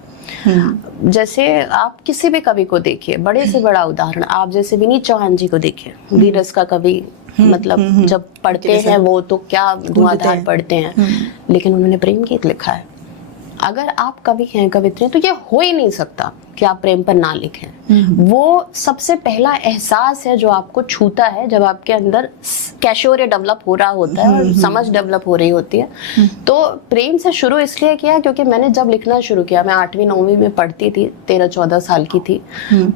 जैसे आप किसी भी कवि को देखिए, बड़े से बड़ा उदाहरण आप जैसे विनीत चौहान जी को देखिए, वीरस का कवि, मतलब जब पढ़ते हैं वो तो क्या धुआंधार पढ़ते हैं, लेकिन उन्होंने प्रेम गीत लिखा है। अगर आप कवि हैं, कवित्री हैं, तो ये हो ही नहीं सकता कि आप प्रेम पर ना लिखें। वो सबसे पहला एहसास है जो आपको छूता है जब आपके अंदर कैशोर्य डेवलप हो रहा होता है और समझ डेवलप हो रही होती है। तो प्रेम से शुरू इसलिए किया क्योंकि मैंने जब लिखना शुरू किया, मैं 8वीं 9वीं में पढ़ती थी, 13-14 साल की थी।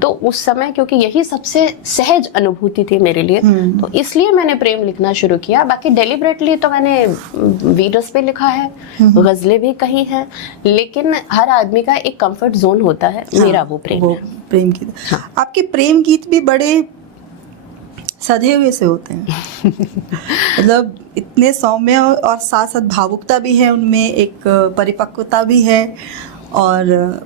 तो उस समय क्योंकि यही सबसे सहज अनुभूति थी मेरे लिए, तो इसलिए मैंने प्रेम लिखना शुरू किया। बाकी डेलिबरेटली तो मैंने वीरस पे लिखा है, गजलें भी कही हैं, लेकिन हर आदमी का एक कंफर्ट जोन होता है, मेरा वो प्रेम गीत। हाँ। आपके प्रेम गीत भी बड़े सधे हुए से होते हैं। मतलब इतने सौम्य और साथ साथ भावुकता भी है उनमें, एक परिपक्वता भी है, और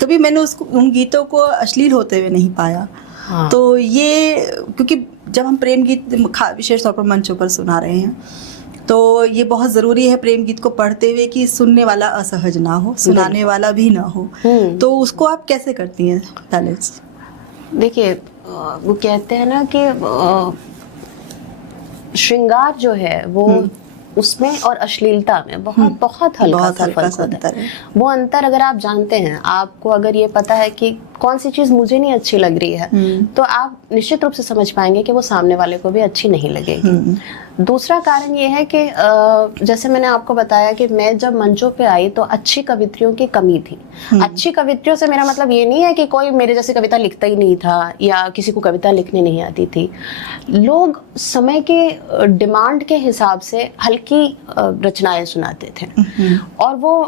कभी मैंने उन गीतों को अश्लील होते हुए नहीं पाया। हाँ। तो ये क्योंकि जब हम प्रेम गीत विशेष तौर पर मंचों पर सुना रहे हैं, तो ये बहुत ज़रूरी है प्रेम गीत को पढ़ते हुए कि सुनने वाला असहज ना हो, सुनाने वाला भी ना हो। तो उसको आप कैसे करती हैं बैलेंस? देखिए, वो कहते हैं ना कि श्रृंगार जो है वो उसमें और अश्लीलता में बहुत हल्का सा फर्क होता है। वो अंतर अगर आप जानते हैं, आपको अगर ये पता है कि कौन सी चीज मुझे नहीं अच्छी लग रही है, तो आप निश्चित रूप से समझ पाएंगे कि वो सामने वाले को भी अच्छी नहीं लगेगी। दूसरा कारण ये है कि जैसे मैंने आपको बताया कि मैं जब मंचों पे आई तो अच्छी कवित्रियों की कमी थी। अच्छी कवित्रियों से मेरा मतलब ये नहीं है कि कोई मेरे जैसी कविता लिखता ही नहीं था या किसी को कविता लिखने नहीं आती थी। लोग समय के डिमांड के हिसाब से हल्की रचनाएं सुनाते थे, और वो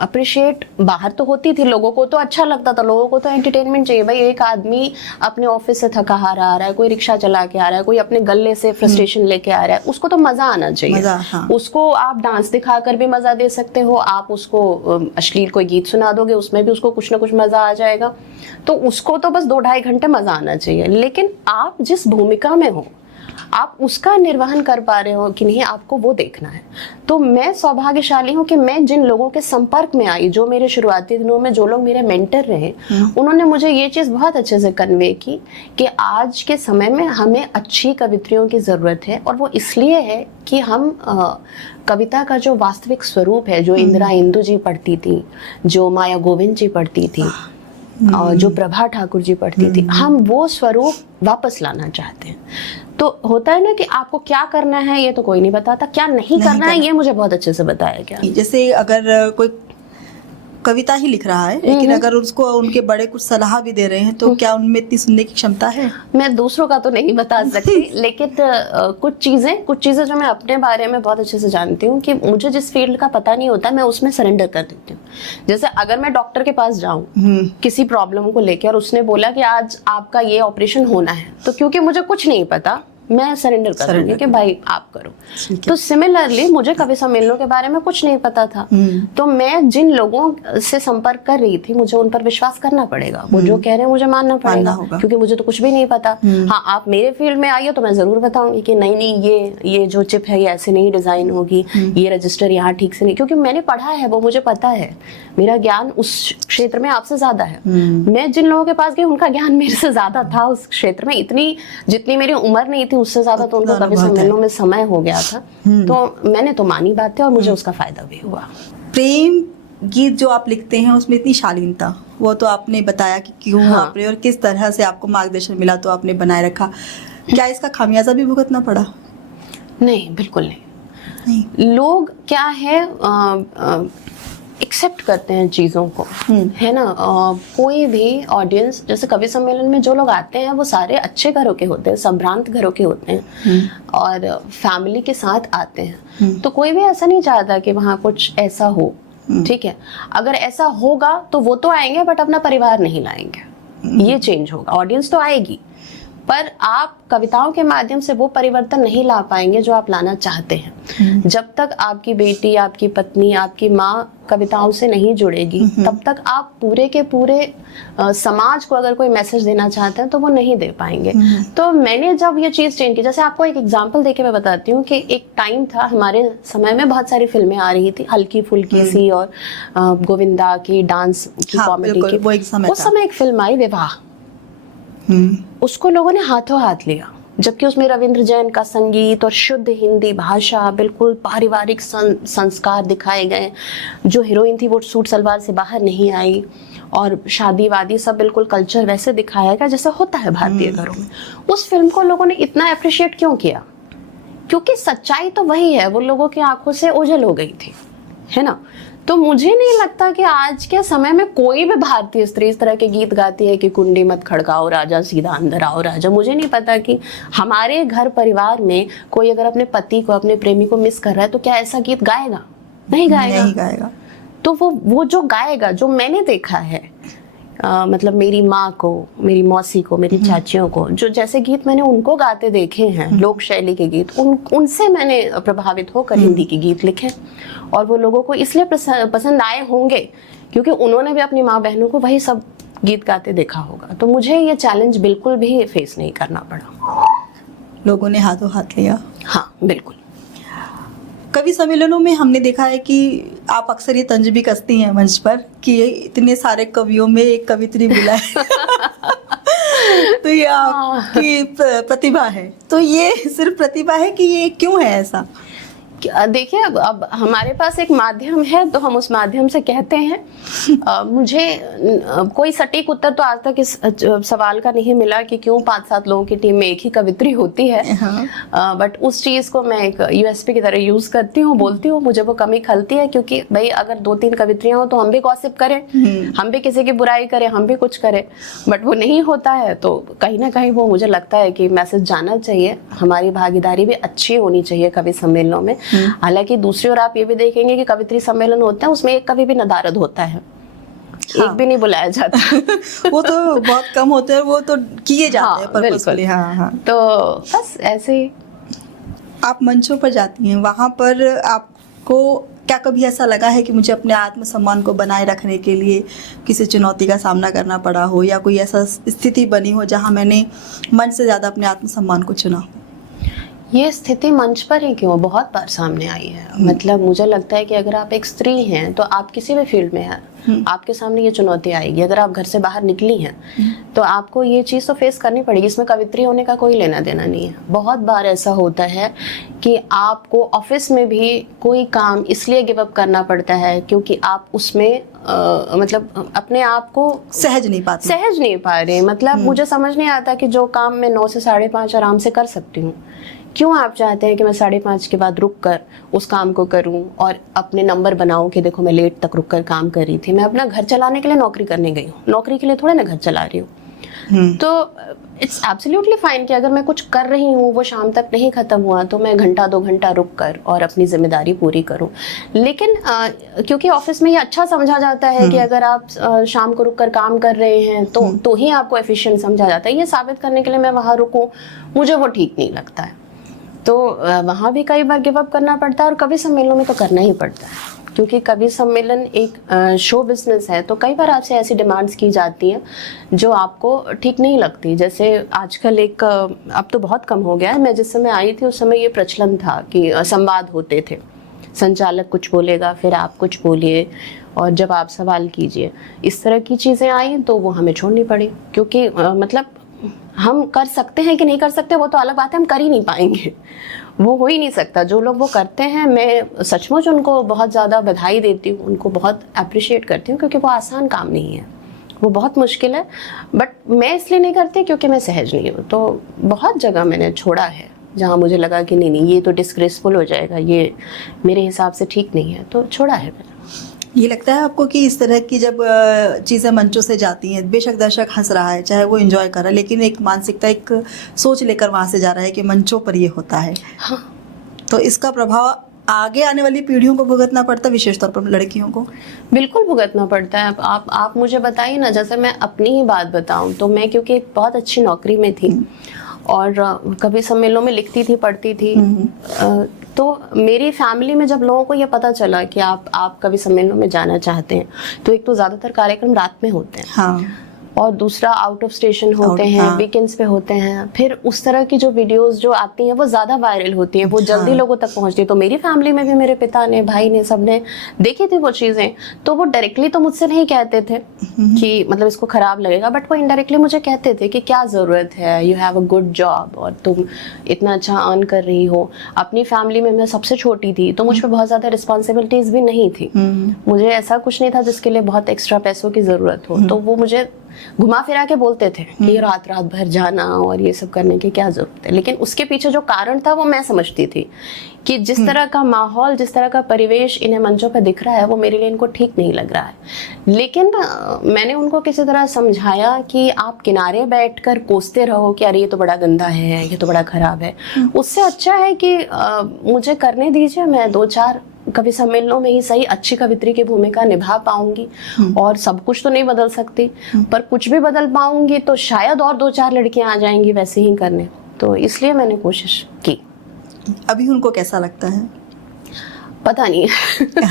अप्रिशिएट बाहर तो होती थी, लोगों को तो अच्छा लगता था, लोगों को तो एंटरटेनमेंट चाहिए। भाई, एक आदमी अपने ऑफिस से थका हारा आ रहा है, कोई रिक्शा चला के आ रहा है, कोई अपने गले से फ्रस्ट्रेशन लेके आ रहा है, उसको तो मजा आना चाहिए। हाँ। उसको आप डांस दिखाकर भी मजा दे सकते हो, आप उसको अश्लील कोई गीत सुना दोगे, उसमें भी उसको कुछ ना कुछ मजा आ जाएगा। तो उसको तो बस 2-2.5 घंटे मजा आना चाहिए। लेकिन आप जिस भूमिका में हो, आप उसका निर्वहन कर पा रहे हो कि नहीं, आपको वो देखना है। तो मैं सौभाग्यशाली हूँ कि मैं जिन लोगों के संपर्क में आई, जो मेरे शुरुआती दिनों में जो लोग मेरे मेंटर रहे, उन्होंने मुझे ये चीज़ बहुत अच्छे से कन्वे की कि आज के समय में हमें अच्छी कवित्रियों की ज़रूरत है। और वो इसलिए है कि हम कविता का जो वास्तविक स्वरूप है, जो इंदिरा इंदु जी पढ़ती थी, जो माया गोविंद जी पढ़ती थी, और जो प्रभा ठाकुर जी पढ़ती थी, हम वो स्वरूप वापस लाना चाहते हैं। तो होता है ना कि आपको क्या करना है ये तो कोई नहीं बताता, क्या नहीं करना है ये मुझे बहुत अच्छे से बताया गया। जैसे अगर कोई कविता ही लिख रहा है, लेकिन अगर उसको उनके बड़े कुछ सलाह भी दे रहे हैं, तो क्या उनमें इतनी सुनने की क्षमता है? मैं दूसरों का तो नहीं बता सकती, लेकिन कुछ चीजें जो मैं अपने बारे में बहुत अच्छे से जानती हूँ कि मुझे जिस फील्ड का पता नहीं होता, मैं उसमें सरेंडर कर देती हूँ। जैसे अगर मैं डॉक्टर के पास जाऊँ किसी प्रॉब्लम को लेकर और उसने बोला कि आज आपका ये ऑपरेशन होना है, तो क्योंकि मुझे कुछ नहीं पता, मैं सरेंडर कर दूंगी कि भाई आप करो। तो सिमिलरली मुझे कवि सम्मेलनों के बारे में कुछ नहीं पता था, तो मैं जिन लोगों से संपर्क कर रही थी, मुझे उन पर विश्वास करना पड़ेगा। वो जो कह रहे हैं मुझे मानना पड़ेगा, क्योंकि मुझे तो कुछ भी नहीं पता। हाँ, आप मेरे फील्ड में आइए तो मैं जरूर बताऊंगी कि नहीं, ये जो चिप है ये ऐसे नहीं डिजाइन होगी, ये रजिस्टर यहाँ ठीक से नहीं, क्योंकि मैंने पढ़ा है, वो मुझे पता है, मेरा ज्ञान उस क्षेत्र में आपसे ज्यादा है। मैं जिन लोगों के पास गई उनका ज्ञान मेरे से ज्यादा था उस क्षेत्र में, इतनी जितनी मेरी उम्र नहीं थी उससे ज्यादा तो उनको कवि सम्मेलनों में समय हो गया था। तो मैंने तो मानी बात है और मुझे उसका फायदा भी हुआ। प्रेम गीत जो आप लिखते हैं उसमें इतनी शालीनता, वो तो आपने बताया कि क्यों आपने और किस तरह से आपको मार्गदर्शन मिला तो आपने बनाए रखा। क्या इसका खामियाजा भी भुगतना पड़ा? नहीं, बिल्कुल नहीं। लोग क्या है, एक्सेप्ट करते हैं चीज़ों को, है ना। कोई भी ऑडियंस, जैसे कवि सम्मेलन में जो लोग आते हैं वो सारे अच्छे घरों के होते हैं, संभ्रांत घरों के होते हैं और फैमिली के साथ आते हैं। तो कोई भी ऐसा नहीं चाहता कि वहाँ कुछ ऐसा हो, ठीक है। अगर ऐसा होगा तो वो तो आएंगे बट अपना परिवार नहीं लाएंगे, ये चेंज होगा। ऑडियंस तो आएगी पर आप कविताओं के माध्यम से वो परिवर्तन नहीं ला पाएंगे जो आप लाना चाहते हैं। जब तक आपकी बेटी, आपकी पत्नी, आपकी माँ कविताओं से नहीं जुड़ेगी तब तक आप पूरे के पूरे समाज को अगर कोई मैसेज देना चाहते हैं तो वो नहीं दे पाएंगे। तो मैंने जब ये चीज़ चेंज की, जैसे आपको एक एग्जांपल देके मैं बताती हूँ कि एक टाइम था हमारे समय में बहुत सारी फिल्में आ रही थी हल्की फुल्की सी और गोविंदा की डांस की, कॉमेडी की। उस समय एक फिल्म आई विवाह, उसको लोगों ने हाथों हाथ लिया, जबकि उसमें रविंद्र जैन का संगीत और शुद्ध हिंदी भाषा, बिल्कुल पारिवारिक संस्कार दिखाए गए। जो हीरोइन थी वो सूट सलवार से बाहर नहीं आई और शादी वादी सब बिल्कुल कल्चर वैसे दिखाया गया जैसे होता है भारतीय घरों में। उस फिल्म को लोगों ने इतना अप्रिशिएट क्यों किया? क्योंकि सच्चाई तो वही है, वो लोगों की आंखों से ओझल हो गई थी, है ना। तो मुझे नहीं लगता कि आज के समय में कोई भी भारतीय स्त्री इस तरह के गीत गाती है कि कुंडी मत खड़काओ राजा, सीधा अंदर आओ राजा। मुझे नहीं पता कि हमारे घर परिवार में कोई अगर अपने पति को, अपने प्रेमी को मिस कर रहा है तो क्या ऐसा गीत गाएगा? नहीं गाएगा, नहीं गाएगा। तो वो जो गाएगा, जो मैंने देखा है, मतलब मेरी माँ को, मेरी मौसी को, मेरी चाचियों को, जो जैसे गीत मैंने उनको गाते देखे हैं, लोक शैली के गीत, उनसे मैंने प्रभावित होकर हिंदी के गीत लिखे और वो लोगों को इसलिए पसंद आए होंगे क्योंकि उन्होंने भी अपनी माँ बहनों को वही सब गीत गाते देखा होगा। तो मुझे ये चैलेंज बिल्कुल भी फेस नहीं करना पड़ा। लोगों ने हाथों हाथ लिया। हाँ बिल्कुल। कवि सम्मेलनों में हमने देखा है कि आप अक्सर ये तंज भी कसती हैं मंच पर कि ये इतने सारे कवियों में एक कवित्री मिला है तो ये आपकी प्रतिभा है। तो ये सिर्फ प्रतिभा है कि ये क्यों है ऐसा? देखिए, अब हमारे पास एक माध्यम है तो हम उस माध्यम से कहते हैं। मुझे कोई सटीक उत्तर तो आज तक इस सवाल का नहीं मिला कि क्यों 5-7 लोगों की टीम में एक ही कवित्री होती है। बट उस चीज़ को मैं एक यूएसपी की तरह यूज़ करती हूँ, बोलती हूँ। मुझे वो कमी खलती है क्योंकि भाई अगर 2-3 कवित्रियाँ हो तो हम भी गॉसिप करें, हम भी किसी की बुराई करें, हम भी कुछ करें, बट वो नहीं होता है। तो कहीं ना कहीं वो मुझे लगता है कि मैसेज जाना चाहिए, हमारी भागीदारी भी अच्छी होनी चाहिए कवि सम्मेलनों में। हालांकि दूसरी ओर आप ये भी देखेंगे कि कवित्री सम्मेलन होते हैं उसमें एक कवि भी नदारद होता है, एक भी नहीं बुलाया जाता वो तो बहुत कम होते हैं, वो तो किए जाते हैं पर्पसफुली। हाँ। तो बस ऐसे ही आप मंचों पर जाती हैं, वहाँ पर आपको क्या कभी ऐसा लगा है कि मुझे अपने आत्मसम्मान को बनाए रखने के लिए किसी चुनौती का सामना करना पड़ा हो या कोई ऐसा स्थिति बनी हो जहाँ मैंने मंच से ज़्यादा अपने आत्मसम्मान को चुना हो? ये स्थिति मंच पर ही क्यों, बहुत बार सामने आई है। मतलब मुझे लगता है कि अगर आप एक स्त्री हैं तो आप किसी भी फील्ड में हैं, आपके सामने ये चुनौती आएगी। अगर आप घर से बाहर निकली हैं तो आपको ये चीज़ तो फेस करनी पड़ेगी। इसमें कवित्री होने का कोई लेना देना नहीं है। बहुत बार ऐसा होता है कि आपको ऑफिस में भी कोई काम इसलिए गिव अप करना पड़ता है क्योंकि आप उसमें मतलब अपने आप को सहज नहीं पा रहे। मतलब मुझे समझ नहीं आता कि जो काम मैं 9 से 5:30 आराम से कर सकती हूँ, क्यों आप चाहते हैं कि मैं 5:30 के बाद रुक कर उस काम को करूं और अपने नंबर बनाऊं कि देखो मैं लेट तक रुक कर काम कर रही थी। मैं अपना घर चलाने के लिए नौकरी करने गई हूँ, नौकरी के लिए थोड़ा ना घर चला रही हूँ। तो इट्स एब्सोल्युटली फाइन कि अगर मैं कुछ कर रही हूँ वो शाम तक नहीं खत्म हुआ तो मैं 1-2 घंटा रुक कर और अपनी जिम्मेदारी पूरी करूँ। लेकिन क्योंकि ऑफिस में ये अच्छा समझा जाता है कि अगर आप शाम को रुक कर काम कर रहे हैं तो ही आपको एफिशिएंट समझा जाता है। ये साबित करने के लिए मैं वहाँ रुकूँ, मुझे वो ठीक नहीं लगता है। तो वहाँ भी कई बार गिव अप करना पड़ता है और कवि सम्मेलनों में तो करना ही पड़ता है क्योंकि कवि सम्मेलन एक शो बिजनेस है। तो कई बार आपसे ऐसी डिमांड्स की जाती हैं जो आपको ठीक नहीं लगती। जैसे आजकल अब तो बहुत कम हो गया है, मैं जिस समय आई थी उस समय ये प्रचलन था कि संवाद होते थे, संचालक कुछ बोलेगा फिर आप कुछ बोलिए और जब आप सवाल कीजिए। इस तरह की चीज़ें आई तो वो हमें छोड़नी पड़ी क्योंकि मतलब हम कर सकते हैं कि नहीं कर सकते वो तो अलग बात है, हम कर ही नहीं पाएंगे, वो हो ही नहीं सकता। जो लोग वो करते हैं मैं सचमुच उनको बहुत ज़्यादा बधाई देती हूँ, उनको बहुत अप्रिशिएट करती हूँ क्योंकि वो आसान काम नहीं है, वो बहुत मुश्किल है। बट मैं इसलिए नहीं करती क्योंकि मैं सहज नहीं हूँ। तो बहुत जगह मैंने छोड़ा है जहाँ मुझे लगा कि नहीं ये तो डिस्ग्रेसफुल हो जाएगा, ये मेरे हिसाब से ठीक नहीं है, तो छोड़ा है मैंने। ये लगता है आपको कि इस तरह की जब चीज़ें मंचों से जाती हैं, बेशक दर्शक हंस रहा है, चाहे वो एंजॉय कर रहा है, लेकिन एक मानसिकता, एक सोच लेकर वहाँ से जा रहा है कि मंचों पर ये होता है, हाँ, तो इसका प्रभाव आगे आने वाली पीढ़ियों को भुगतना पड़ता है, विशेष तौर पर लड़कियों को। बिल्कुल भुगतना पड़ता है। आप मुझे बताइए ना, जैसे मैं अपनी ही बात बताऊं तो मैं क्योंकि एक बहुत अच्छी नौकरी में थी और कभी सम्मेलनों में लिखती थी, पढ़ती थी, तो मेरी फैमिली में जब लोगों को ये पता चला कि आप कभी सम्मेलनों में जाना चाहते हैं, तो एक तो ज़्यादातर कार्यक्रम रात में होते हैं, हाँ, और दूसरा आउट ऑफ स्टेशन होते हैं, हाँ। वीकेंड्स पे होते हैं। फिर उस तरह की जो वीडियोस जो आती हैं वो ज़्यादा वायरल होती हैं, वो जल्दी हाँ। लोगों तक पहुंचती है। तो मेरी फैमिली में भी मेरे पिता ने, भाई ने, सबने देखी थी वो चीज़ें, तो वो डायरेक्टली तो मुझसे नहीं कहते थे कि मतलब इसको खराब लगेगा, बट वो इनडायरेक्टली मुझे कहते थे कि क्या ज़रूरत है, you have a good job और तुम इतना अच्छा अर्न कर रही हो। अपनी फैमिली में मैं सबसे छोटी थी, तो मुझ पर बहुत ज़्यादा रिस्पॉन्सिबिलिटीज़ भी नहीं थी, मुझे ऐसा कुछ नहीं था जिसके लिए बहुत एक्स्ट्रा पैसों की ज़रूरत हो। तो वो मुझे घुमा फिरा के बोलते थे कि रात रात भर जाना और ये सब करने की क्या जरूरत है, लेकिन उसके पीछे जो कारण था वो मैं समझती थी कि जिस तरह का माहौल, जिस तरह का परिवेश इन्हें मंचों पर दिख रहा है वो मेरे लिए इनको ठीक नहीं लग रहा है। लेकिन मैंने उनको किसी तरह समझाया कि आप किनारे बैठकर कोसते रहो कि अरे ये तो बड़ा गंदा है, ये तो बड़ा खराब है, उससे अच्छा है कि मुझे करने दीजिए, मैं 2-4 कवि सम्मेलनों में ही सही अच्छी कवित्री की भूमिका निभा पाऊंगी, और सब कुछ तो नहीं बदल सकती, पर कुछ भी बदल पाऊंगी तो शायद और 2-4 लड़कियां आ जाएंगी वैसे ही करने। तो इसलिए मैंने कोशिश की। अभी उनको कैसा लगता है? पता नहीं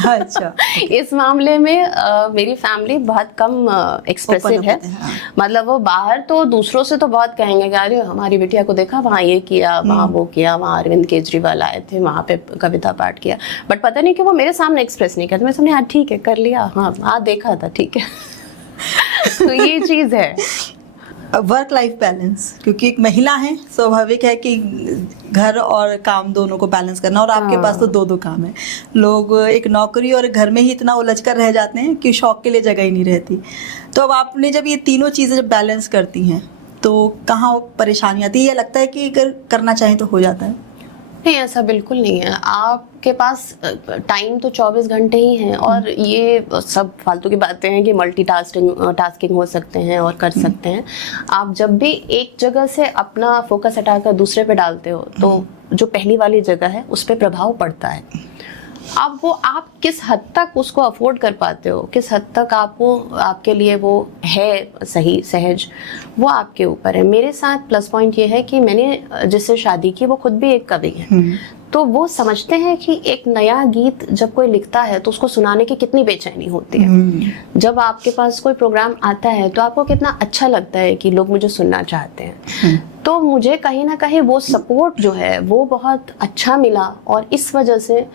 अच्छा, इस मामले में मेरी फैमिली बहुत कम एक्सप्रेसिव है। हाँ। मतलब वो बाहर तो दूसरों से तो बहुत कहेंगे कि अरे हमारी बिटिया को देखा, वहाँ ये किया, वहाँ वो किया, वहाँ अरविंद केजरीवाल आए थे, वहाँ पे कविता पाठ किया, बट पता नहीं कि वो मेरे सामने एक्सप्रेस नहीं करते। मेरे सामने हाँ ठीक है कर लिया, हाँ देखा था, ठीक है तो ये चीज़ है। वर्क लाइफ बैलेंस, क्योंकि एक महिला है, स्वाभाविक है कि घर और काम दोनों को बैलेंस करना, और आपके पास तो 2-2 काम है। लोग एक नौकरी और घर में ही इतना उलझ कर रह जाते हैं कि शौक के लिए जगह ही नहीं रहती। तो अब आपने जब ये तीनों चीज़ें जब बैलेंस करती हैं तो कहाँ परेशानी आती है? ये लगता है कि अगर करना चाहें तो हो जाता है? नहीं, ऐसा बिल्कुल नहीं है। आपके पास टाइम तो 24 घंटे ही है, और ये सब फालतू की बातें हैं कि टास्किंग हो सकते हैं और कर सकते हैं। आप जब भी एक जगह से अपना फोकस हटाकर दूसरे पे डालते हो तो जो पहली वाली जगह है उस पर प्रभाव पड़ता है। अब वो आप किस हद तक उसको अफोर्ड कर पाते हो, किस हद तक आपके लिए वो है सही, सहज, वो आपके ऊपर है। मेरे साथ प्लस पॉइंट ये है कि मैंने जिससे शादी की वो खुद भी एक कवि है, तो वो समझते हैं कि एक नया गीत जब कोई लिखता है तो उसको सुनाने की कितनी बेचैनी होती है। जब आपके पास कोई प्रोग्राम आता है तो आपको कितना अच्छा लगता है कि लोग मुझे सुनना चाहते हैं। तो मुझे कहीं ना कहीं वो सपोर्ट जो है वो बहुत अच्छा मिला, और इस वजह से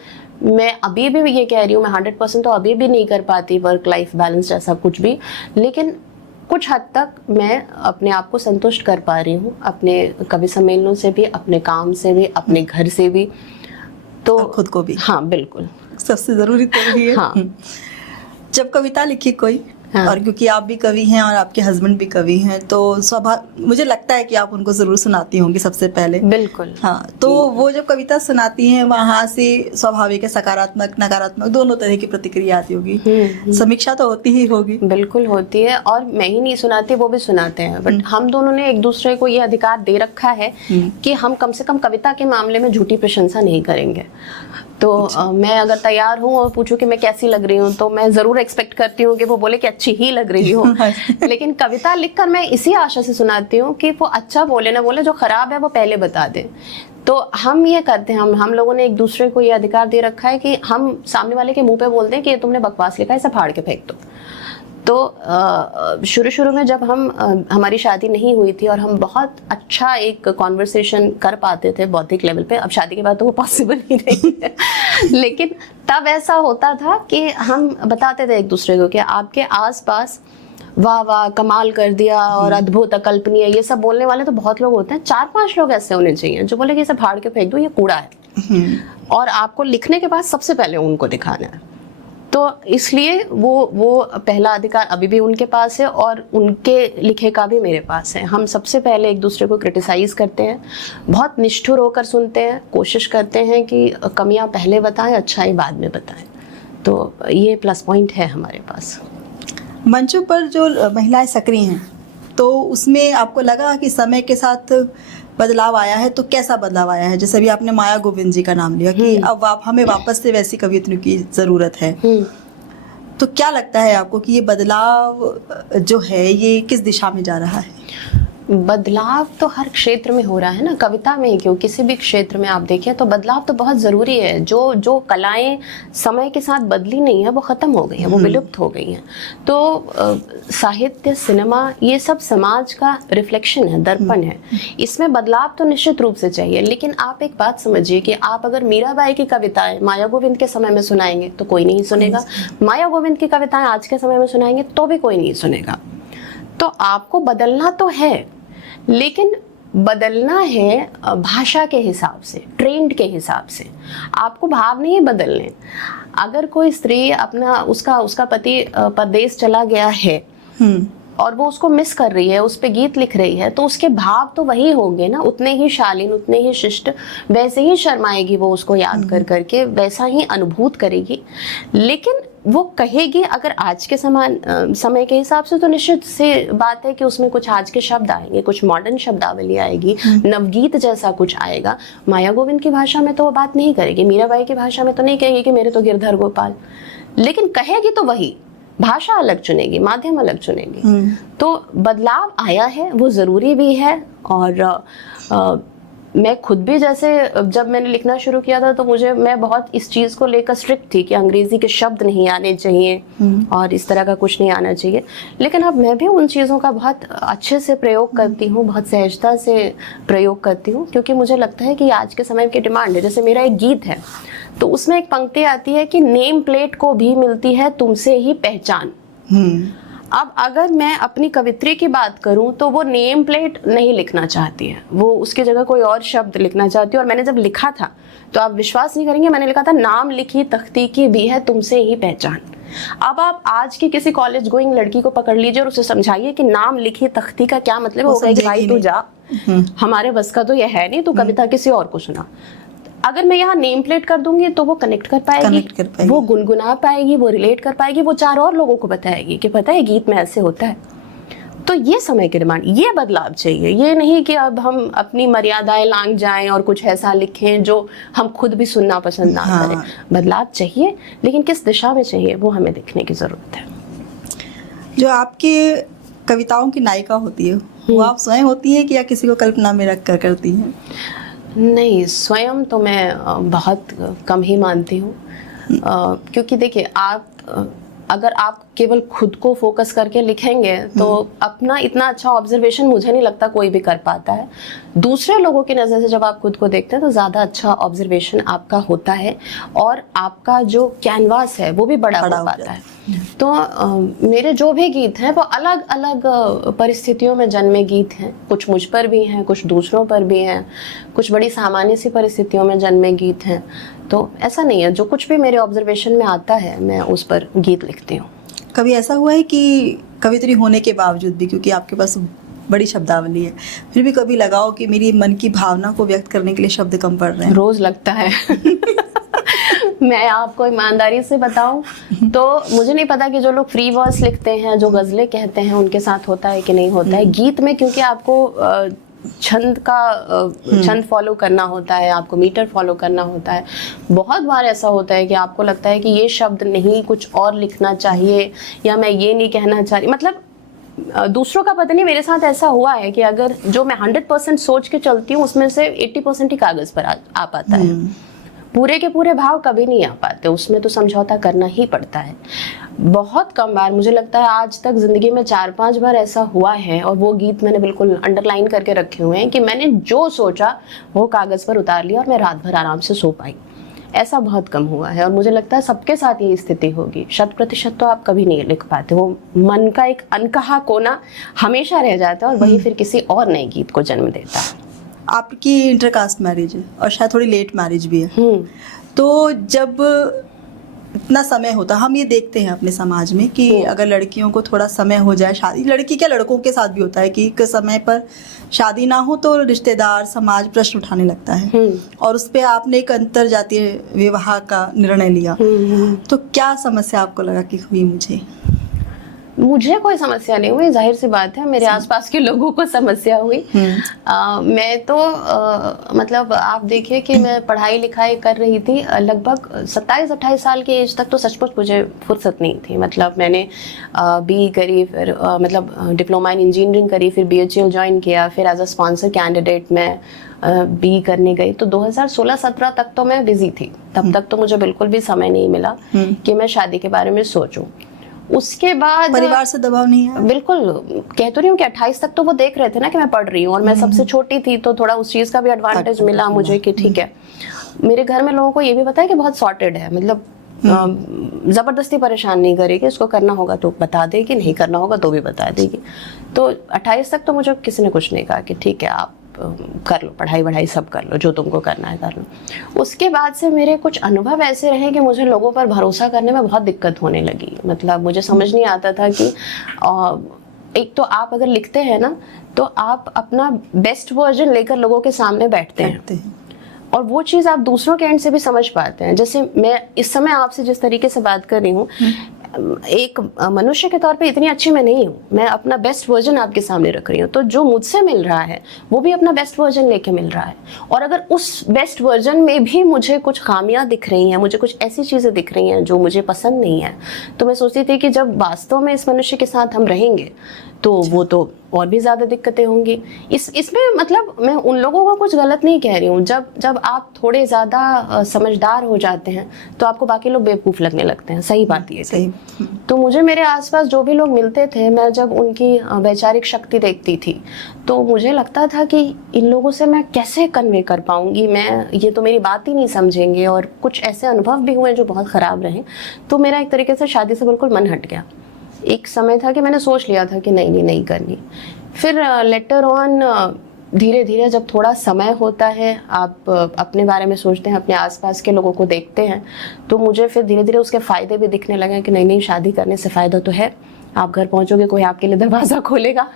मैं अभी भी ये कह रही हूँ, मैं 100% तो अभी भी नहीं कर पाती वर्क लाइफ बैलेंस जैसा कुछ भी, लेकिन कुछ हद तक मैं अपने आप को संतुष्ट कर पा रही हूँ, अपने कवि सम्मेलनों से भी, अपने काम से भी, अपने घर से भी, तो खुद को भी। हाँ बिल्कुल, सबसे ज़रूरी तो यही है। हाँ। जब कविता लिखी कोई, हाँ। और क्योंकि आप भी कवि हैं और आपके हस्बैंड भी कवि हैं, तो मुझे लगता है कि आप उनको ज़रूर सुनाती होंगी सबसे पहले। बिल्कुल। हाँ, तो वो जब कविता सुनाती हैं वहाँ से स्वाभाविक है सकारात्मक नकारात्मक दोनों तरह की प्रतिक्रिया आती होगी, समीक्षा तो होती ही होगी। बिल्कुल होती है, और मैं ही नहीं सुनाती, वो भी सुनाते हैं, बट हम दोनों ने एक दूसरे को ये अधिकार दे रखा है कि हम कम से कम कविता के मामले में झूठी प्रशंसा नहीं करेंगे। तो मैं अगर तैयार हूँ और पूछूं कि मैं कैसी लग रही हूँ, तो मैं ज़रूर एक्सपेक्ट करती हूँ कि वो बोले कि अच्छी ही लग रही हो लेकिन कविता लिखकर मैं इसी आशा से सुनाती हूँ कि वो अच्छा बोले ना बोले, जो खराब है वो पहले बता दे। तो हम ये करते हैं, हम लोगों ने एक दूसरे को ये अधिकार दे रखा है कि हम सामने वाले के मुंह पे बोलते हैं कि ये तुमने बकवास लिखा है, इसे फाड़ के फेंक दो। तो शुरू में जब हमारी शादी नहीं हुई थी और हम बहुत अच्छा एक कॉन्वर्सेशन कर पाते थे बौद्धिक लेवल पे, अब शादी के बाद तो वो पॉसिबल ही नहीं है लेकिन तब ऐसा होता था कि हम बताते थे एक दूसरे को कि आपके आसपास वाह वाह कमाल कर दिया और अद्भुत अकल्पनीय, ये सब बोलने वाले तो बहुत लोग होते हैं। 4-5 लोग ऐसे होने चाहिए जो बोले कि इसे फाड़ के फेंक दो, ये कूड़ा है, और आपको लिखने के बाद सबसे पहले उनको दिखाना है। तो इसलिए वो पहला अधिकार अभी भी उनके पास है, और उनके लिखे का भी मेरे पास है। हम सबसे पहले एक दूसरे को क्रिटिसाइज करते हैं, बहुत निष्ठुर होकर सुनते हैं, कोशिश करते हैं कि कमियां पहले बताएं, अच्छाई बाद में बताएं। तो ये प्लस पॉइंट है हमारे पास। मंचों पर जो महिलाएं सक्रिय हैं, तो उसमें आपको लगा कि समय के साथ बदलाव आया है? तो कैसा बदलाव आया है? जैसे अभी आपने माया गोविंद जी का नाम लिया कि अब हमें वापस से वैसी कवियत्रियों की ज़रूरत है, तो क्या लगता है आपको कि ये बदलाव जो है ये किस दिशा में जा रहा है? बदलाव तो हर क्षेत्र में हो रहा है ना, कविता में ही क्यों, किसी भी क्षेत्र में आप देखें तो बदलाव तो बहुत ज़रूरी है। जो कलाएं समय के साथ बदली नहीं है वो ख़त्म हो गई हैं, वो विलुप्त हो गई हैं। तो साहित्य, सिनेमा, ये सब समाज का रिफ्लेक्शन है, दर्पण है। इसमें बदलाव तो निश्चित रूप से चाहिए, लेकिन आप एक बात समझिए कि आप अगर मीराबाई की कविताएं माया गोविंद के समय में सुनाएंगे तो कोई नहीं सुनेगा, माया गोविंद की कविताएं आज के समय में सुनाएंगे तो भी कोई नहीं सुनेगा। तो आपको बदलना तो है, लेकिन बदलना है भाषा के हिसाब से, ट्रेंड के हिसाब से। आपको भाव नहीं बदलने। अगर कोई स्त्री अपना उसका पति परदेश चला गया है और वो उसको मिस कर रही है, उस पे गीत लिख रही है, तो उसके भाव तो वही होंगे ना, उतने ही शालीन, उतने ही शिष्ट, वैसे ही शर्माएगी वो उसको याद कर करके, वैसा ही अनुभूत करेगी। लेकिन वो कहेगी अगर आज के समय के हिसाब से, तो निश्चित से बात है कि उसमें कुछ आज के शब्द आएंगे, कुछ मॉडर्न शब्दावली आएगी, नवगीत जैसा कुछ आएगा। माया गोविंद की भाषा में तो वो बात नहीं करेगी, मीराबाई की भाषा में तो नहीं कहेगी कि मेरे तो गिरधर गोपाल, लेकिन कहेगी तो वही, भाषा अलग चुनेगी, माध्यम अलग चुनेगी। तो बदलाव आया है, वो ज़रूरी भी है। और मैं खुद भी, जैसे जब मैंने लिखना शुरू किया था तो मैं बहुत इस चीज़ को लेकर स्ट्रिक्ट थी कि अंग्रेज़ी के शब्द नहीं आने चाहिए और इस तरह का कुछ नहीं आना चाहिए। लेकिन अब मैं भी उन चीज़ों का बहुत अच्छे से प्रयोग करती हूँ, बहुत सहजता से प्रयोग करती हूँ, क्योंकि मुझे लगता है कि आज के समय की डिमांड है। जैसे मेरा एक गीत है तो उसमें एक पंक्ति आती है कि नेम प्लेट को भी मिलती है तुमसे ही पहचान। अब अगर मैं अपनी कवित्री की बात करूं तो वो नेम प्लेट नहीं लिखना चाहती है, वो उसकी जगह कोई और शब्द लिखना चाहती है। और मैंने जब लिखा था तो आप विश्वास नहीं करेंगे, मैंने लिखा था नाम लिखी तख्ती की भी है तुमसे ही पहचान। अब आप आज की किसी कॉलेज गोइंग लड़की को पकड़ लीजिए और उसे समझाइए कि नाम लिखी तख्ती का क्या मतलब है, वो कहेगी भाई तू जा, हमारे बस का तो यह है नहीं, तू कविता किसी और को सुना। अगर मैं यहाँ नेम प्लेट कर दूंगी तो वो कनेक्ट कर पाएगी, वो गुनगुना पाएगी, वो रिलेट कर पाएगी, वो 4 और लोगों को बताएगी कि पता है गीत में ऐसे होता है। तो ये समय की डिमांड, ये बदलाव चाहिए। ये नहीं कि अब हम अपनी मर्यादाएं लांघ जाएं और कुछ ऐसा लिखें जो हम खुद भी सुनना पसंद ना करें। बदलाव चाहिए, लेकिन किस दिशा में चाहिए वो हमें देखने की जरूरत है। जो आपकी कविताओं की नायिका होती है वो आप स्वयं होती है कि या किसी को कल्पना में रख कर करती हैं? नहीं, स्वयं तो मैं बहुत कम ही मानती हूँ, क्योंकि देखिए अगर आप केवल खुद को फोकस करके लिखेंगे तो अपना इतना अच्छा ऑब्जर्वेशन मुझे नहीं लगता कोई भी कर पाता है। दूसरे लोगों की नज़र से जब आप खुद को देखते हैं तो ज़्यादा अच्छा ऑब्जर्वेशन आपका होता है और आपका जो कैनवास है वो भी बड़ा हो पाता है। तो मेरे जो भी गीत हैं वो अलग अलग परिस्थितियों में जन्मे गीत हैं। कुछ मुझ पर भी हैं, कुछ दूसरों पर भी हैं, कुछ बड़ी सामान्य सी परिस्थितियों में जन्मे गीत हैं। तो ऐसा नहीं है, जो कुछ भी मेरे ऑब्जर्वेशन में आता है मैं उस पर गीत लिखती हूँ। कभी ऐसा हुआ है कि कवित्री होने के बावजूद भी, क्योंकि आपके पास बड़ी शब्दावली है, फिर भी कभी लगाओ कि मेरी मन की भावना को व्यक्त करने के लिए शब्द कम पड़ रहे हैं? रोज लगता है। मैं आपको ईमानदारी से बताऊं तो मुझे नहीं पता कि जो लोग फ्री वर्स लिखते हैं, जो गज़लें कहते हैं, उनके साथ होता है कि नहीं होता है। गीत में क्योंकि आपको छंद फॉलो करना होता है, आपको मीटर फॉलो करना होता है। बहुत बार ऐसा होता है कि आपको लगता है कि ये शब्द नहीं, कुछ और लिखना चाहिए, या मैं ये नहीं कहना चाह रही। मतलब दूसरों का पता नहीं, मेरे साथ ऐसा हुआ है कि अगर जो मैं 100% सोच के चलती हूँ उसमें से 80% ही कागज पर आ पाता है। पूरे के पूरे भाव कभी नहीं आ पाते, उसमें तो समझौता करना ही पड़ता है। बहुत कम बार, मुझे लगता है आज तक जिंदगी में 4-5 बार ऐसा हुआ है, और वो गीत मैंने बिल्कुल अंडरलाइन करके रखे हुए हैं कि मैंने जो सोचा वो कागज पर उतार लिया और मैं रात भर आराम से सो पाई। ऐसा बहुत कम हुआ है और मुझे लगता है सबके साथ ये स्थिति होगी। 100% तो आप कभी नहीं लिख पाते, वो मन का एक अनकहा कोना हमेशा रह जाता है और वही फिर किसी और नए गीत को जन्म देता है। आपकी इंटरकास्ट मैरिज है और शायद थोड़ी लेट मैरिज भी है, तो जब इतना समय होता, हम ये देखते हैं अपने समाज में कि अगर लड़कियों को थोड़ा समय हो जाए शादी, लड़की क्या लड़कों के साथ भी होता है कि एक समय पर शादी ना हो तो रिश्तेदार समाज प्रश्न उठाने लगता है, और उस पर आपने एक अंतर जातीय विवाह का निर्णय लिया, तो क्या समस्या आपको लगा कि हुई? मुझे कोई समस्या नहीं हुई, जाहिर सी बात है मेरे आसपास के लोगों को समस्या हुई। मैं तो मतलब आप देखिए कि मैं पढ़ाई लिखाई कर रही थी, लगभग 27-28 साल की एज तक तो सचमुच मुझे फुर्सत नहीं थी। मतलब मैंने BE करी, फिर मतलब डिप्लोमा इन इंजीनियरिंग करी, फिर BHL ज्वाइन किया, फिर एज अ स्पॉन्सर कैंडिडेट मैं BE करने गई। तो 2016-17 तक तो मैं बिजी थी, तब तक तो मुझे बिल्कुल भी समय नहीं मिला कि मैं शादी के बारे में सोचूं। उसके बाद परिवार से दबाव नहीं है? बिल्कुल, कह तो रही हूँ कि 28 तक तो वो देख रहे थे ना कि मैं पढ़ रही हूँ, और मैं सबसे छोटी थी, तो थोड़ा उस चीज़ का भी एडवांटेज मिला मुझे कि ठीक है। मेरे घर में लोगों को ये भी पता है कि बहुत सॉर्टेड है, मतलब जबरदस्ती परेशान नहीं करेगी, इसको करना होगा तो बता देगी, नहीं करना होगा तो भी बता देगी। तो 28 तक तो मुझे किसी ने कुछ नहीं कहा कि ठीक है आप कर लो, पढ़ाई वढ़ाई सब कर लो, जो तुमको करना है कर लो। उसके बाद से मेरे कुछ अनुभव ऐसे रहे कि मुझे लोगों पर भरोसा करने में बहुत दिक्कत होने लगी। मतलब मुझे समझ नहीं आता था कि एक तो आप अगर लिखते हैं ना तो आप अपना बेस्ट वर्जन लेकर लोगों के सामने बैठते हैं, और वो चीज़ आप दूसरों के एंड से भी समझ पाते हैं। जैसे मैं इस समय आपसे जिस तरीके से बात कर रही हूँ, एक मनुष्य के तौर पे इतनी अच्छी मैं नहीं हूँ, मैं अपना बेस्ट वर्जन आपके सामने रख रही हूँ। तो जो मुझसे मिल रहा है वो भी अपना बेस्ट वर्जन लेके मिल रहा है, और अगर उस बेस्ट वर्जन में भी मुझे कुछ खामियां दिख रही हैं, मुझे कुछ ऐसी चीज़ें दिख रही हैं जो मुझे पसंद नहीं है, तो मैं सोचती थी कि जब वास्तव में इस मनुष्य के साथ हम रहेंगे तो वो तो और भी ज़्यादा दिक्कतें होंगी। इसमें मतलब मैं उन लोगों को कुछ गलत नहीं कह रही हूँ। जब आप थोड़े ज़्यादा समझदार हो जाते हैं तो आपको बाकी लोग बेवकूफ़ लगने लगते हैं। सही बात ये थी। तो मुझे मेरे आसपास जो भी लोग मिलते थे, मैं जब उनकी वैचारिक शक्ति देखती थी तो मुझे लगता था कि इन लोगों से मैं कैसे कन्वे कर पाऊँगी, मैं ये तो मेरी बात ही नहीं समझेंगे। और कुछ ऐसे अनुभव भी हुए जो बहुत ख़राब रहे। तो मेरा एक तरीके से शादी से बिल्कुल मन हट गया। एक समय था कि मैंने सोच लिया था कि नहीं करनी। फिर लेटर ऑन धीरे धीरे जब थोड़ा समय होता है, आप अपने बारे में सोचते हैं, अपने आसपास के लोगों को देखते हैं, तो मुझे फिर धीरे धीरे उसके फ़ायदे भी दिखने लगे कि नहीं शादी करने से फ़ायदा तो है। आप घर पहुंचोगे, कोई आपके लिए दरवाज़ा खोलेगा,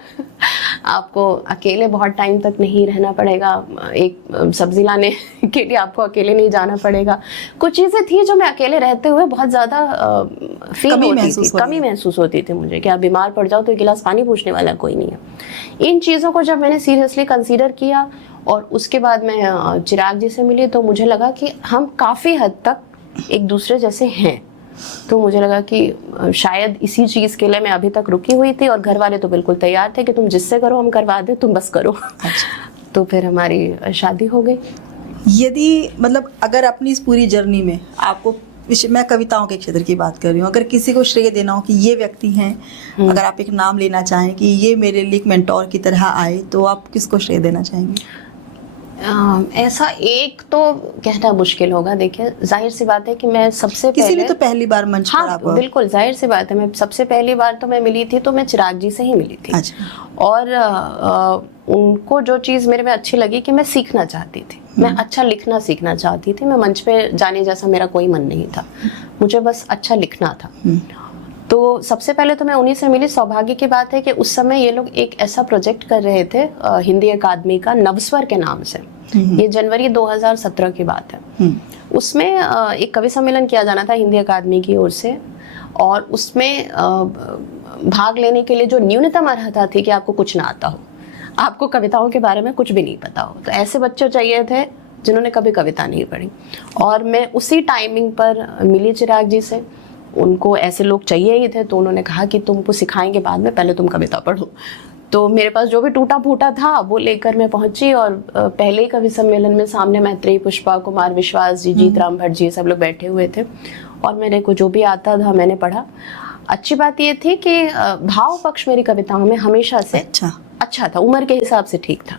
आपको अकेले बहुत टाइम तक नहीं रहना पड़ेगा, एक सब्ज़ी लाने के लिए आपको अकेले नहीं जाना पड़ेगा। कुछ चीज़ें थी जो मैं अकेले रहते हुए बहुत ज़्यादा कमी महसूस होती थी मुझे, कि आप बीमार पड़ जाओ तो एक गिलास पानी पूछने वाला कोई नहीं है। इन चीज़ों को जब मैंने सीरियसली कंसीडर किया और उसके बाद मैं चिराग जी से मिली, तो मुझे लगा कि हम काफ़ी हद तक एक दूसरे जैसे हैं। तो मुझे लगा कि शायद इसी चीज़ के लिए मैं अभी तक रुकी हुई थी, और घर वाले तो बिल्कुल तैयार थे कि तुम जिससे करो हम करवा दें, तुम बस करो। अच्छा। तो फिर हमारी शादी हो गई। यदि मतलब अगर अपनी इस पूरी जर्नी में आपको, मैं कविताओं के क्षेत्र की बात कर रही हूँ, अगर किसी को श्रेय देना हो कि ये व्यक्ति हैं, अगर आप एक नाम लेना चाहें कि ये मेरे लिए एक मेंटोर की तरह आए, तो आप किसको श्रेय देना चाहेंगे? ऐसा एक तो कहना मुश्किल होगा। देखिए, जाहिर सी बात है कि मैं सबसे किसी ने तो पहली बार मंच पर आप, बिल्कुल जाहिर सी बात है, मैं सबसे पहली बार तो मैं मिली थी तो मैं चिराग जी से ही मिली थी। अच्छा। और उनको जो चीज़ मेरे में अच्छी लगी कि मैं सीखना चाहती थी, मैं अच्छा लिखना सीखना चाहती थी। मैं मंच पे जाने जैसा मेरा कोई मन नहीं था, मुझे बस अच्छा लिखना था। तो सबसे पहले तो मैं उन्हीं से मिली। सौभाग्य की बात है कि उस समय ये लोग एक ऐसा प्रोजेक्ट कर रहे थे हिंदी अकादमी का, नवस्वर के नाम से। ये जनवरी 2017 की बात है। उसमें एक कवि सम्मेलन किया जाना था हिंदी अकादमी की ओर से, और उसमें भाग लेने के लिए जो न्यूनतम अर्हता थी कि आपको कुछ ना आता हो, आपको कविताओं के बारे में कुछ भी नहीं पता हो। तो ऐसे बच्चे चाहिए थे जिन्होंने कभी कविता नहीं पढ़ी। और मैं उसी टाइमिंग पर मिली चिराग जी से। उनको ऐसे लोग चाहिए ही थे, तो उन्होंने कहा कि तुमको सिखाएंगे बाद में, पहले तुम कविता पढ़ो। तो मेरे पास जो भी टूटा फूटा था वो लेकर मैं पहुंची, और पहले कवि सम्मेलन में सामने मैत्रेयी, पुष्पा, कुमार विश्वास जी, जीतराम भट्ट जी, सब लोग बैठे हुए थे, और मेरे को जो भी आता था मैंने पढ़ा। अच्छी बात ये थी कि भाव पक्ष मेरी कविताओं में हमेशा से अच्छा था, उम्र के हिसाब से ठीक था।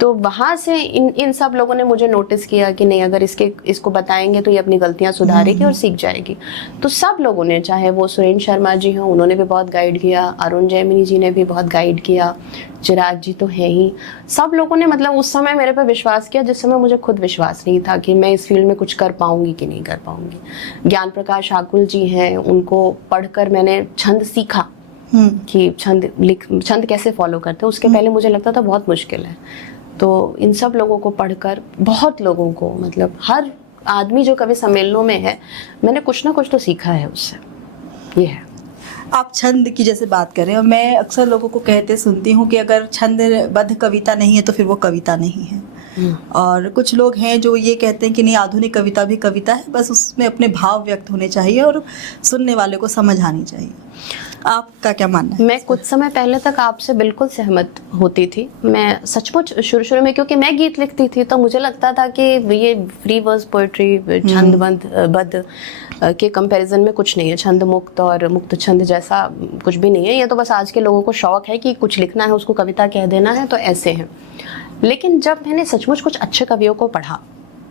तो वहां से इन सब लोगों ने मुझे नोटिस किया कि नहीं, अगर इसको बताएंगे तो ये अपनी गलतियां सुधारेगी और सीख जाएगी। तो सब लोगों ने, चाहे वो सुरेंद्र शर्मा जी हों, उन्होंने भी बहुत गाइड किया, अरुण जैमिनी जी ने भी बहुत गाइड किया, चिराग जी तो है ही, सब लोगों ने मतलब उस समय मेरे पे विश्वास किया जिस समय मुझे खुद विश्वास नहीं था कि मैं इस फील्ड में कुछ कर पाऊंगी कि नहीं कर पाऊंगी। ज्ञान प्रकाश आकुल जी हैं, उनको पढ़कर मैंने छंद सीखा कि छंद कैसे फॉलो करते हैं। उसके पहले मुझे लगता था बहुत मुश्किल है। तो इन सब लोगों को पढ़कर, बहुत लोगों को, मतलब हर आदमी जो कवि सम्मेलनों में है, मैंने कुछ ना कुछ तो सीखा है उससे। ये है। आप छंद की जैसे बात कर रहे हो, मैं अक्सर लोगों को कहते सुनती हूँ कि अगर छंदबद्ध कविता नहीं है तो फिर वो कविता नहीं है। और कुछ लोग हैं जो ये कहते हैं कि नहीं, आधुनिक कविता भी कविता है, बस उसमें अपने भाव व्यक्त होने चाहिए और सुनने वाले को समझ आनी चाहिए। आपका क्या मानना है? मैं कुछ समय पहले तक आपसे बिल्कुल सहमत होती थी। मैं सचमुच शुरू में, क्योंकि मैं गीत लिखती थी, तो मुझे लगता था कि ये फ्री वर्स पोएट्री छंदबद्ध के कंपैरिजन में कुछ नहीं है, छंद मुक्त और मुक्त छंद जैसा कुछ भी नहीं है। ये तो बस आज के लोगों को शौक है कि कुछ लिखना है, उसको कविता कह देना है, तो ऐसे हैं। लेकिन जब मैंने सचमुच कुछ अच्छे कवियों को पढ़ा,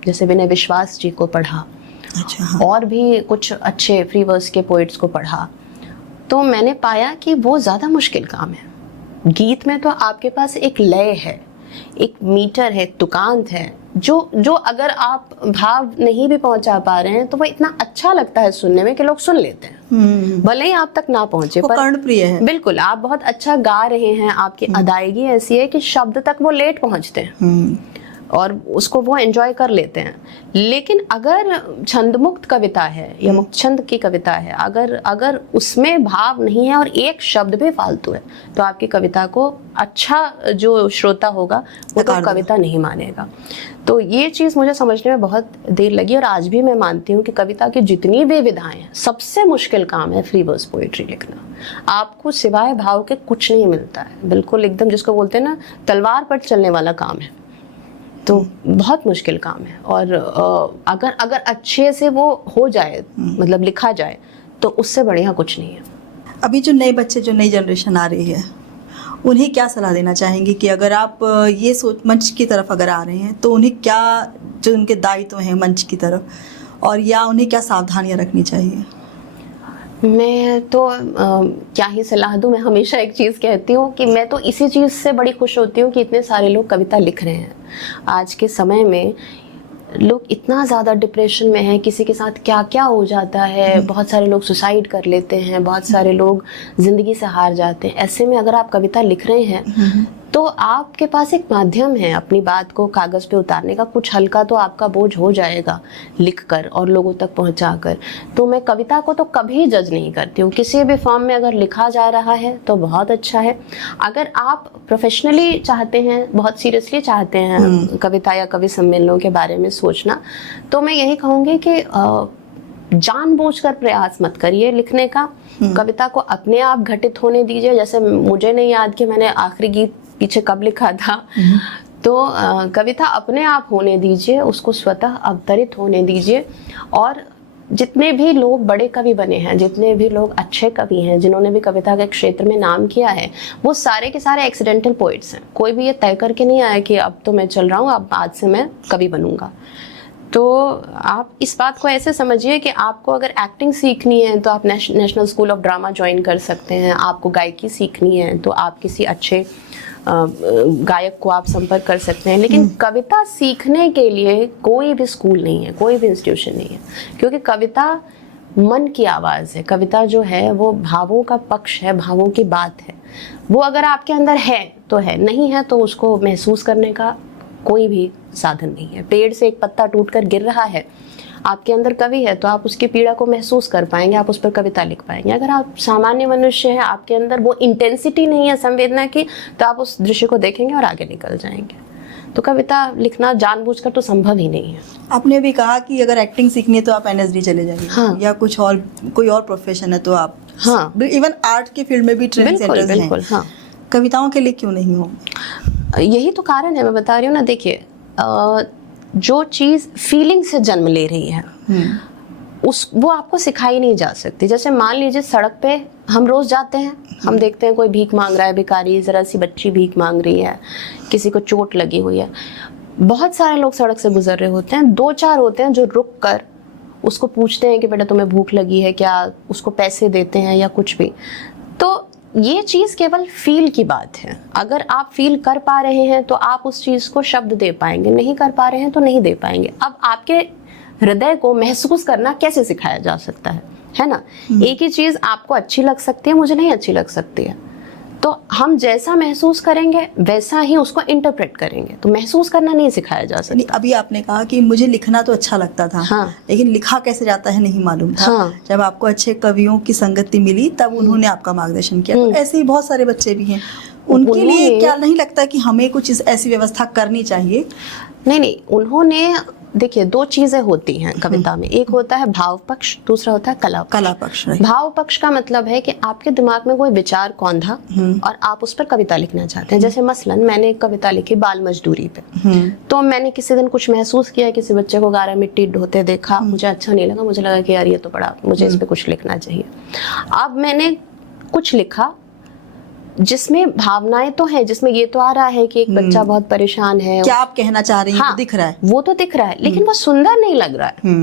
जैसे विनय विश्वास जी को पढ़ा, अच्छा, हाँ। और भी कुछ अच्छे फ्री वर्स के पोइट्स को पढ़ा, तो मैंने पाया कि वो ज़्यादा मुश्किल काम है। गीत में तो आपके पास एक लय है, एक मीटर है, तुकांत है, जो अगर आप भाव नहीं भी पहुंचा पा रहे हैं तो वो इतना अच्छा लगता है सुनने में कि लोग सुन लेते हैं, भले ही आप तक ना पहुंचे, वो कर्णप्रिय है। बिल्कुल, आप बहुत अच्छा गा रहे हैं, आपकी अदायगी ऐसी है कि शब्द तक वो लेट पहुंचते हैं और उसको वो एंजॉय कर लेते हैं। लेकिन अगर छंदमुक्त कविता है या मुक्त छंद की कविता है, अगर उसमें भाव नहीं है और एक शब्द भी फालतू है, तो आपकी कविता को अच्छा जो श्रोता होगा वो तो कविता नहीं मानेगा। तो ये चीज़ मुझे समझने में बहुत देर लगी, और आज भी मैं मानती हूँ कि कविता की जितनी भी विधाएं हैं, सबसे मुश्किल काम है फ्री वर्स पोएट्री लिखना। आपको सिवाय भाव के कुछ नहीं मिलता है, बिल्कुल एकदम जिसको बोलते हैं ना, तलवार पर चलने वाला काम है। तो बहुत मुश्किल काम है, और अगर अच्छे से वो हो जाए, मतलब लिखा जाए, तो उससे बढ़िया कुछ नहीं है। अभी जो नए बच्चे, जो नई जनरेशन आ रही है, उन्हें क्या सलाह देना चाहेंगे कि अगर आप ये सोच मंच की तरफ अगर आ रहे हैं तो उन्हें क्या, जो उनके दायित्व हैं मंच की तरफ, और या उन्हें क्या सावधानियां रखनी चाहिए? मैं तो क्या ही सलाह दूँ। मैं हमेशा एक चीज़ कहती हूँ कि मैं तो इसी चीज़ से बड़ी खुश होती हूँ कि इतने सारे लोग कविता लिख रहे हैं। आज के समय में लोग इतना ज़्यादा डिप्रेशन में हैं, किसी के साथ क्या क्या हो जाता है, बहुत सारे लोग सुसाइड कर लेते हैं, बहुत सारे लोग ज़िंदगी से हार जाते हैं। ऐसे में अगर आप कविता लिख रहे हैं तो आपके पास एक माध्यम है अपनी बात को कागज़ पे उतारने का, कुछ हल्का तो आपका बोझ हो जाएगा लिखकर और लोगों तक पहुंचाकर। तो मैं कविता को तो कभी जज नहीं करती हूँ। किसी भी फॉर्म में अगर लिखा जा रहा है तो बहुत अच्छा है। अगर आप प्रोफेशनली चाहते हैं, बहुत सीरियसली चाहते हैं कविता या कवि सम्मेलनों के बारे में सोचना, तो मैं यही कहूँगी कि जानबूझकर प्रयास मत करिए लिखने का। कविता को अपने आप घटित होने दीजिए। जैसे मुझे नहीं याद कि मैंने आखिरी गीत पीछे कब लिखा था, तो कविता अपने आप होने दीजिए, उसको स्वतः अवतरित होने दीजिए। और जितने भी लोग बड़े कवि बने हैं, जितने भी लोग अच्छे कवि हैं, जिन्होंने भी कविता के क्षेत्र में नाम किया है, वो सारे के सारे एक्सीडेंटल पोइट्स हैं। कोई भी ये तय करके नहीं आया कि अब तो मैं चल रहा हूँ, अब आज से मैं कवि बनूंगा। तो आप इस बात को ऐसे समझिए कि आपको अगर एक्टिंग सीखनी है तो आप national school of drama join कर सकते हैं। आपको गायकी सीखनी है तो आप किसी अच्छे गायक को आप संपर्क कर सकते हैं। लेकिन कविता सीखने के लिए कोई भी स्कूल नहीं है, कोई भी इंस्टीट्यूशन नहीं है, क्योंकि कविता मन की आवाज़ है। कविता जो है वो भावों का पक्ष है, भावों की बात है। वो अगर आपके अंदर है तो है, नहीं है तो उसको महसूस करने का कोई भी साधन नहीं है। पेड़ से एक पत्ता टूटकर गिर रहा है, आपके अंदर कवि है तो आप उसकी पीड़ा को महसूस कर पाएंगे, आप उस पर कविता लिख पाएंगे। अगर आप सामान्य मनुष्य हैं, आपके अंदर वो इंटेंसिटी नहीं है संवेदना की, तो आप उस दृश्य को देखेंगे और आगे निकल जाएंगे। तो कविता लिखना जानबूझकर तो संभव ही नहीं है। आपने भी कहा कि अगर एक्टिंग सीखनी है तो आप NSD चले जाइए, हाँ। या कुछ और कोई और प्रोफेशन है तो आप, हाँ, इवन आर्ट के फील्ड में भी ट्रेनिंग सेंटर्स हैं। बिल्कुल, हाँ। कविताओं के लिए क्यों नहीं हो? यही तो कारण है, मैं बता रही हूँ ना। देखिए, जो चीज़ फीलिंग से जन्म ले रही है, वो आपको सिखाई नहीं जा सकती। जैसे मान लीजिए सड़क पे हम रोज जाते हैं, हम देखते हैं कोई भीख मांग रहा है, भिखारी, जरा सी बच्ची भीख मांग रही है, किसी को चोट लगी हुई है, बहुत सारे लोग सड़क से गुजर रहे होते हैं, 2-4 होते हैं जो रुक कर उसको पूछते हैं कि बेटा तुम्हें भूख लगी है क्या, उसको पैसे देते हैं या कुछ भी। तो ये चीज़ केवल फील की बात है। अगर आप फील कर पा रहे हैं तो आप उस चीज़ को शब्द दे पाएंगे, नहीं कर पा रहे हैं तो नहीं दे पाएंगे। अब आपके हृदय को महसूस करना कैसे सिखाया जा सकता है ना। एक ही चीज़ आपको अच्छी लग सकती है, मुझे नहीं अच्छी लग सकती है, तो हम जैसा महसूस करेंगे वैसा ही उसको इंटरप्रेट करेंगे। तो महसूस करना नहीं सिखाया जा सकता। अभी आपने कहा कि मुझे लिखना तो अच्छा लगता था, हाँ। लेकिन लिखा कैसे जाता है नहीं मालूम था। हाँ। जब आपको अच्छे कवियों की संगति मिली तब उन्होंने आपका मार्गदर्शन किया। तो ऐसे ही बहुत सारे बच्चे भी हैं, उनके लिए क्या नहीं लगता कि हमें कुछ ऐसी व्यवस्था करनी चाहिए? नहीं, उन्होंने देखिए 2 चीजें होती हैं कविता में, एक होता है भाव पक्ष, दूसरा होता है कला पक्ष। भाव पक्ष का मतलब है कि आपके दिमाग में कोई विचार कौंधा और आप उस पर कविता लिखना चाहते हैं। जैसे मसलन मैंने एक कविता लिखी बाल मजदूरी पे, तो मैंने किसी दिन कुछ महसूस किया, किसी बच्चे को गारा मिट्टी ढोते देखा, मुझे अच्छा नहीं लगा, मुझे लगा कि यार ये तो बड़ा, मुझे इस पे कुछ लिखना चाहिए। अब मैंने कुछ लिखा जिसमें भावनाएं तो हैं, जिसमें ये तो आ रहा है कि एक बच्चा बहुत परेशान है, क्या आप कहना चाह रही हैं, हाँ, वो दिख रहा है, वो तो दिख रहा है, लेकिन वो सुंदर नहीं लग रहा है,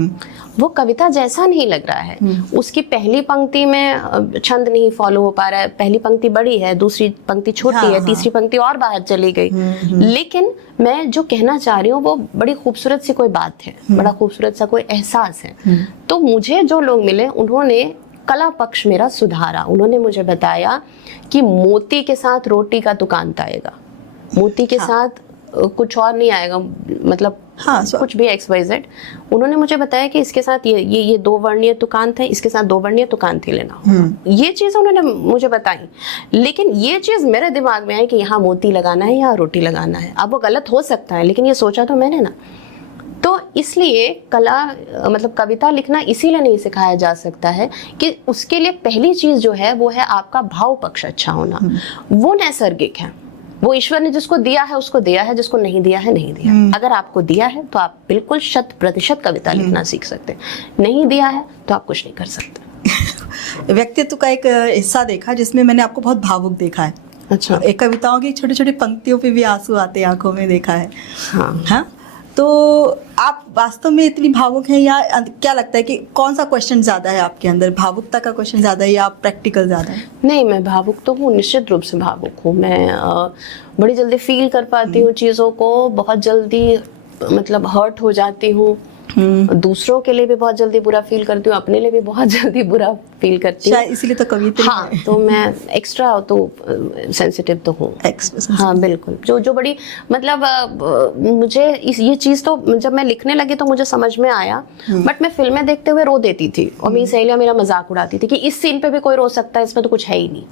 वो कविता जैसा नहीं लग रहा है। उसकी पहली पंक्ति में छंद नहीं फॉलो हो पा रहा है, पहली पंक्ति बड़ी है, दूसरी पंक्ति छोटी है, तीसरी पंक्ति और बाहर चली गई। लेकिन मैं जो कहना चाह रही हूँ वो बड़ी खूबसूरत सी कोई बात है, बड़ा खूबसूरत सा कोई एहसास है। तो मुझे जो लोग मिले उन्होंने कला पक्ष मेरा सुधारा। उन्होंने मुझे बताया कि मोती के साथ रोटी का तुकांत आएगा, मोती के साथ कुछ और नहीं आएगा, मतलब कुछ भी XYZ। उन्होंने मुझे बताया कि इसके साथ ये 2 वर्णीय तुकांत है, इसके साथ 2 वर्णीय तुकांत ही लेना। ये चीज उन्होंने मुझे बताई, लेकिन ये चीज मेरे दिमाग में आई कि यहाँ मोती लगाना है, यहाँ रोटी लगाना है। अब वो गलत हो सकता है, लेकिन ये सोचा तो मैंने ना। तो इसलिए कला मतलब कविता लिखना इसीलिए नहीं सिखाया जा सकता है कि उसके लिए पहली चीज जो है वो है आपका भाव पक्ष अच्छा होना। वो नैसर्गिक है, वो ईश्वर ने जिसको दिया है उसको दिया है, जिसको नहीं दिया है नहीं दिया। अगर आपको दिया है तो आप बिल्कुल 100% कविता लिखना सीख सकते हैं, नहीं दिया है तो आप कुछ नहीं कर सकते। व्यक्तित्व का एक हिस्सा देखा जिसमें मैंने आपको बहुत भावुक देखा है। अच्छा। एक कविताओं की छोटी छोटी पंक्तियों पे भी आंसू आते आंखों में देखा है। हाँ, तो आप वास्तव में इतनी भावुक हैं या क्या लगता है कि कौन सा क्वेश्चन ज़्यादा है आपके अंदर, भावुकता का क्वेश्चन ज़्यादा है या प्रैक्टिकल ज़्यादा है? नहीं, मैं भावुक तो हूँ, निश्चित रूप से भावुक हूँ। मैं बड़ी जल्दी फील कर पाती हूँ चीज़ों को, बहुत जल्दी मतलब हर्ट हो जाती हूँ, दूसरों के लिए भी बहुत जल्दी बुरा फील करती हूँ, अपने लिए भी बहुत जल्दी बुरा फील करती हूँ। शायद इसीलिए तो कविता हाँ, तो मैं एक्स्ट्रा तो सेंसिटिव तो हूँ। हाँ बिल्कुल, जो बड़ी मतलब मुझे ये चीज़ तो जब मैं लिखने लगी तो मुझे समझ में आया, बट मैं फिल्में देखते हुए रो देती थी और मेरी सहेलियाँ मेरा मजाक उड़ाती थी कि इस सीन पे भी कोई रो सकता है, इसमें तो कुछ है ही नहीं।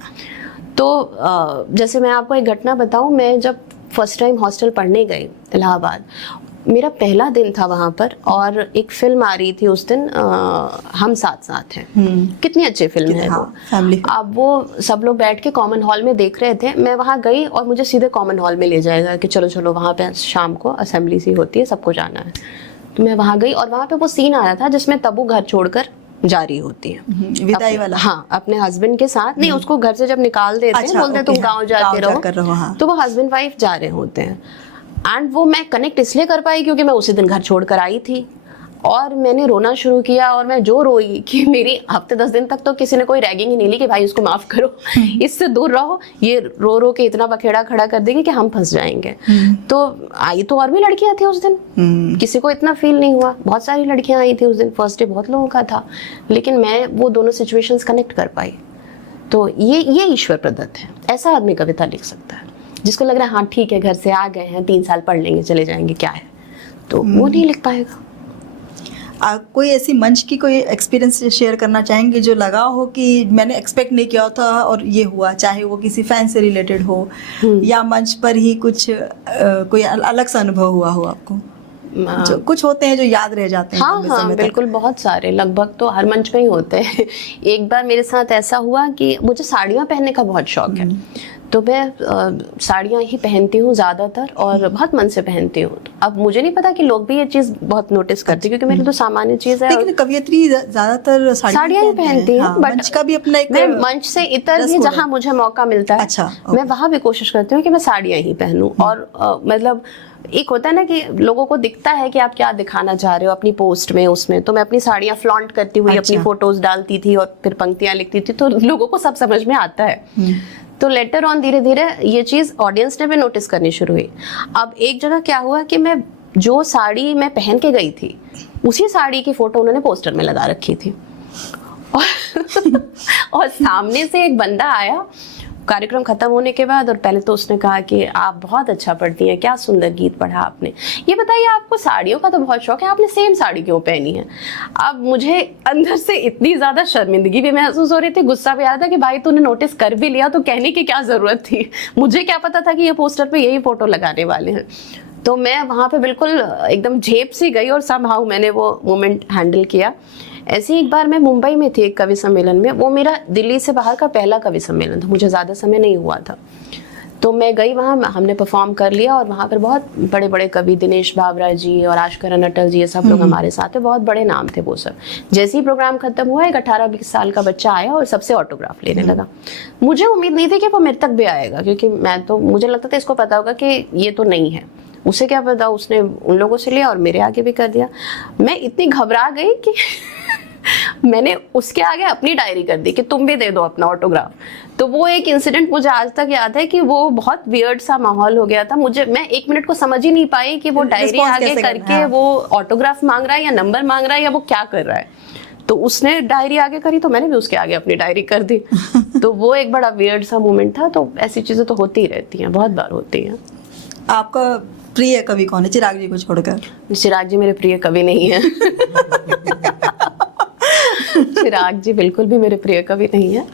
तो जैसे मैं आपको एक घटना बताऊँ, मैं जब फर्स्ट टाइम हॉस्टल पढ़ने गई इलाहाबाद, मेरा पहला दिन था वहाँ पर और एक फिल्म आ रही थी उस दिन, हम साथ साथ हैं। कितनी अच्छी फिल्म है वो, फैमिली। अब वो सब लोग बैठ के कॉमन हॉल में देख रहे थे, मैं वहाँ गई और मुझे सीधे कॉमन हॉल में ले जाएगा कि चलो चलो वहाँ पे शाम को असेंबली सी होती है, सबको जाना है। तो मैं वहाँ गई और वहाँ पे वो सीन आ रहा था जिसमें तब्बू घर छोड़कर जा रही होती है विदाई वाला। हाँ, अपने हस्बैंड के साथ। नहीं, उसको घर से जब निकाल देते हैं, बोलते हैं तुम गाँव जाके रहो, तो वो हस्बैंड वाइफ जा रहे होते हैं। एंड वो मैं कनेक्ट इसलिए कर पाई क्योंकि मैं उसी दिन घर छोड़कर आई थी और मैंने रोना शुरू किया और मैं जो रोई कि मेरी हफ्ते 10 दिन तक तो किसी ने कोई रैगिंग ही नहीं ली कि भाई उसको माफ करो, इससे दूर रहो, ये रो रो के इतना बखेड़ा खड़ा कर देंगे कि हम फंस जाएंगे। तो आई तो और भी लड़कियां थी उस दिन, किसी को इतना फील नहीं हुआ, बहुत सारी लड़कियां आई थी उस दिन, फर्स्ट डे बहुत लोगों का था, लेकिन मैं वो दोनों सिचुएशंस कनेक्ट कर पाई। तो ये ईश्वर प्रदत्त है। ऐसा आदमी कविता लिख सकता है जिसको लग रहा है हाँ ठीक है, घर से आ गए हैं, 3 साल पढ़ लेंगे चले जाएंगे, क्या है, तो वो नहीं लिख पाएगा। कोई ऐसी मंच की कोई एक्सपीरियंस शेयर करना चाहेंगे जो लगा हो कि मैंने एक्सपेक्ट नहीं किया था और ये हुआ, चाहे वो किसी फैन से रिलेटेड हो या मंच पर ही कुछ कोई अलग सा अनुभव हुआ हो आपको? जो कुछ होते हैं जो याद रह जाते हैं। हाँ, बिल्कुल, बहुत सारे, लगभग तो हर मंच में ही होते हैं। एक बार मेरे साथ ऐसा हुआ कि मुझे साड़ियाँ पहनने का बहुत शौक है, तो मैं साड़ियाँ ही पहनती हूँ ज़्यादातर, और बहुत मन से पहनती हूँ। अब मुझे नहीं पता कि लोग भी ये चीज़ बहुत नोटिस करते, क्योंकि मेरी तो सामान्य चीज़ है। लेकिन कवियत्री ज्यादातर साड़ियाँ ही पहनती हैं, बट मंच का भी अपना एक मैं मंच से इतर भी जहाँ मुझे मौका मिलता है, अच्छा, मैं वहाँ भी कोशिश करती हूँ कि मैं साड़ियाँ ही पहनूं। और मतलब एक होता है ना कि लोगों को दिखता है कि आप क्या दिखाना चाह रहे हो अपनी पोस्ट में, उसमें तो मैं अपनी साड़ियाँ फ्लॉन्ट करती हुई अपनी फोटोज डालती थी और फिर पंक्तियाँ लिखती थी, तो लोगों को सब समझ में आता है। तो लेटर ऑन धीरे धीरे ये चीज़ ऑडियंस ने भी नोटिस करनी शुरू हुई। अब एक जगह क्या हुआ कि मैं जो साड़ी मैं पहन के गई थी, उसी साड़ी की फोटो उन्होंने पोस्टर में लगा रखी थी। और सामने से एक बंदा आया कार्यक्रम खत्म होने के बाद, और पहले तो उसने कहा कि आप बहुत अच्छा पढ़ती हैं, क्या सुंदर गीत पढ़ा आपने, ये बताइए आपको साड़ियों का तो बहुत शौक है, आपने सेम साड़ी क्यों पहनी है। अब मुझे अंदर से इतनी ज़्यादा शर्मिंदगी भी महसूस हो रही थी, गुस्सा भी आ रहा था कि भाई तूने नोटिस कर भी लिया तो कहने की क्या ज़रूरत थी, मुझे क्या पता था कि ये पोस्टर पर यही फ़ोटो लगाने वाले हैं। तो मैं वहाँ पे बिल्कुल एकदम झेप सी गई और समहाउ मैंने वो मोमेंट हैंडल किया। ऐसे ही एक बार मैं मुंबई में थी एक कवि सम्मेलन में, वो मेरा दिल्ली से बाहर का पहला कवि सम्मेलन था, मुझे ज़्यादा समय नहीं हुआ था। तो मैं गई वहाँ, हमने परफॉर्म कर लिया, और वहाँ पर बहुत बड़े बड़े कवि, दिनेश बाबरा जी और आशकरण अटल जी, ये सब लोग हमारे साथ थे, बहुत बड़े नाम थे वो सब। जैसे ही प्रोग्राम खत्म हुआ, एक 18-20 साल का बच्चा आया और सबसे ऑटोग्राफ लेने लगा। मुझे उम्मीद नहीं थी कि वो मेरे तक भी आएगा, क्योंकि मुझे लगता था इसको पता होगा कि ये तो नहीं है, उसे क्या पता, उसने उन लोगों से लिया और मेरे आगे भी कर दिया। मैं इतनी घबरा गई कि मैंने उसके आगे अपनी डायरी कर दी कि तुम भी दे दो अपना ऑटोग्राफ। तो वो एक इंसिडेंट मुझे आज तक याद है कि वो बहुत वियर्ड सा माहौल हो गया था। मैं 1 मिनट को समझ ही नहीं पाई कि वो डायरी आगे करके वो ऑटोग्राफ मांग रहा है या नंबर मांग रहा है या वो क्या कर रहा है। तो उसने डायरी आगे करी तो मैंने भी उसके आगे अपनी डायरी कर दी। तो वो एक बड़ा वियर्ड सा मोमेंट था। तो ऐसी चीजें तो होती ही रहती हैं, बहुत बार होती हैं। आपका प्रिय कवि कौन है चिराग जी को छोड़कर? चिराग जी मेरे प्रिय कवि नहीं है। चिराग जी बिल्कुल भी मेरे प्रिय कवि नहीं है।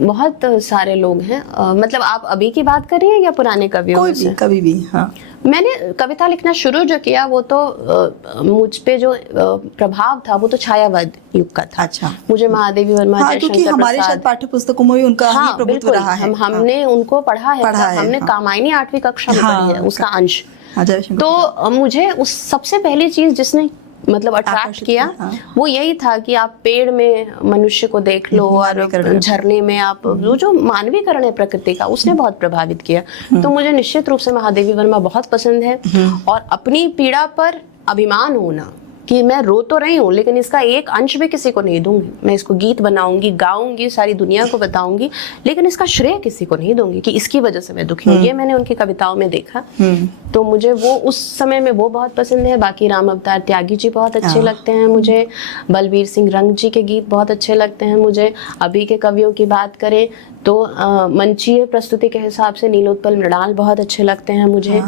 बहुत सारे लोग हैं। मतलब आप अभी की बात कर रही हैं या पुराने कवियों कोई भी, कभी भी? हाँ, मैंने कविता लिखना शुरू जो किया वो तो मुझ पे जो प्रभाव था वो तो छायावाद युग का था। अच्छा। मुझे महादेवी वर्मा, हाँ, क्योंकि हमारे शायद पाठ्य पुस्तकों में भी उनका ही प्रभुत्व रहा है। हमने उनको पढ़ा है, हमने कामायनी 8वीं कक्षा में पढ़ी है, उसका अंश। तो मुझे उस सबसे पहली चीज जिसने मतलब अट्रैक्ट किया वो यही था कि आप पेड़ में मनुष्य को देख लो और झरने में आप वो जो मानवीकरण है प्रकृति का, उसने बहुत प्रभावित किया। तो मुझे निश्चित रूप से महादेवी वर्मा बहुत पसंद है। और अपनी पीड़ा पर अभिमान होना कि मैं रो तो रही हूँ लेकिन इसका एक अंश भी किसी को नहीं दूंगी, मैं इसको गीत बनाऊंगी, गाऊंगी, सारी दुनिया को बताऊंगी, लेकिन इसका श्रेय किसी को नहीं दूंगी कि इसकी वजह से मैं दुखी हूँ। ये मैंने उनकी कविताओं में देखा। तो मुझे वो उस समय में वो बहुत पसंद है। बाकी राम अवतार त्यागी जी बहुत अच्छे लगते हैं मुझे। बलबीर सिंह रंग जी के गीत बहुत अच्छे लगते हैं मुझे। अभी के कवियों की बात करें तो मंचीय प्रस्तुति के हिसाब से नीलोत्पल मृणाल बहुत अच्छे लगते हैं मुझे।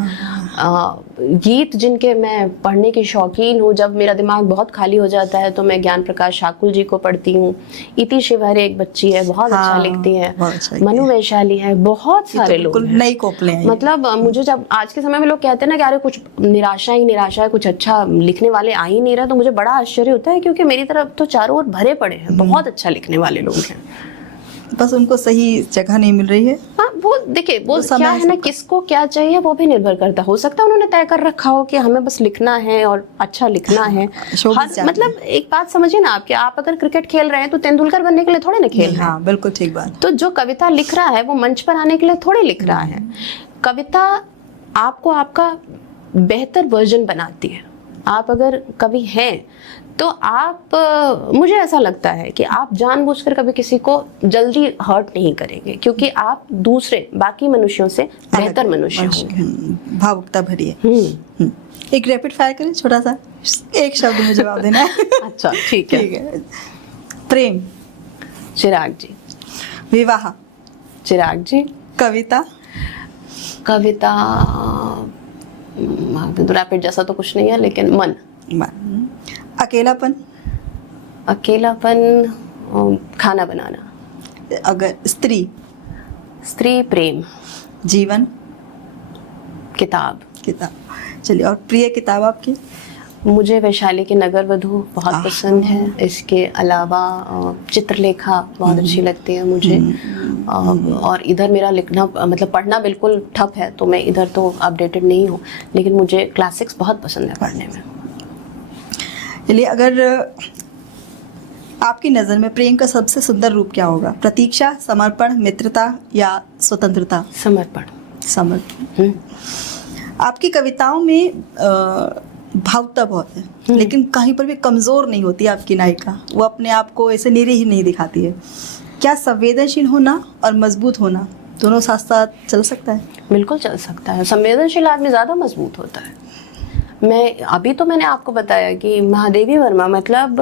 गीत जिनके मैं पढ़ने की शौकीन हूँ, जब मेरा दिमाग बहुत खाली हो जाता है तो मैं ज्ञान प्रकाश शाकुल जी को पढ़ती हूँ। इति शिवहरे एक बच्ची है, बहुत अच्छा लिखती है। मनु वैशाली है, बहुत सारे लोग नई कोपले हैं। मतलब मुझे जब आज के समय में लोग कहते हैं ना कि अरे कुछ निराशा ही निराशा है, कुछ अच्छा लिखने वाले आ ही नहीं रहा, तो मुझे बड़ा आश्चर्य होता है क्योंकि मेरी तरफ तो चारों ओर भरे पड़े हैं, बहुत अच्छा लिखने वाले लोग हैं, बस उनको सही जगह नहीं मिल रही है। हाँ, वो देखिए वो क्या है ना, किसको क्या चाहिए वो भी निर्भर करता। हो सकता है उन्होंने तय कर रखा हो कि हमें बस लिखना है और अच्छा लिखना है। मतलब एक बात समझिए ना आप अगर क्रिकेट खेल रहे हैं तो तेंदुलकर बनने के लिए थोड़े ना खेल रहे हैं। हाँ, बिल्कुल ठीक बात। तो जो कविता लिख रहा है वो मंच पर आने के लिए थोड़े लिख रहा है। कविता आपको आपका बेहतर वर्जन बनाती है। आप अगर कवि हैं तो आप मुझे ऐसा लगता है कि आप जानबूझकर कभी किसी को जल्दी हर्ट नहीं करेंगे, क्योंकि आप दूसरे बाकी मनुष्यों से बेहतर मनुष्य होंगे। भावुकता भरी है। एक रैपिड फायर करें, छोटा सा, एक शब्द में जवाब देना है। अच्छा, ठीक है। प्रेम, चिराग जी। विवाह, चिराग जी। कविता, कविता तो रैपिड जैसा तो कुछ नहीं है, लेकिन मन। अकेलापन, अकेलापन खाना बनाना। अगर स्त्री, स्त्री प्रेम। जीवन, किताब। चलिए, और प्रिय किताब आपकी? मुझे वैशाली की नगर वधू बहुत पसंद है। इसके अलावा चित्रलेखा बहुत अच्छी लगती है मुझे। और इधर मेरा लिखना मतलब पढ़ना बिल्कुल ठप है, तो मैं इधर तो अपडेटेड नहीं हूँ, लेकिन मुझे क्लासिक्स बहुत पसंद है पढ़ने में। चलिए, अगर आपकी नज़र में प्रेम का सबसे सुंदर रूप क्या होगा? प्रतीक्षा, समर्पण, मित्रता या स्वतंत्रता? समर्पण। समर्पण। आपकी कविताओं में भावुकता बहुत है, लेकिन कहीं पर भी कमज़ोर नहीं होती आपकी नायिका। वो अपने आप को ऐसे निरीह नहीं दिखाती है। क्या संवेदनशील होना और मजबूत होना दोनों साथ साथ चल सकता है? बिल्कुल चल सकता है। संवेदनशील आदमी ज़्यादा मजबूत होता है। मैंने आपको बताया कि महादेवी वर्मा मतलब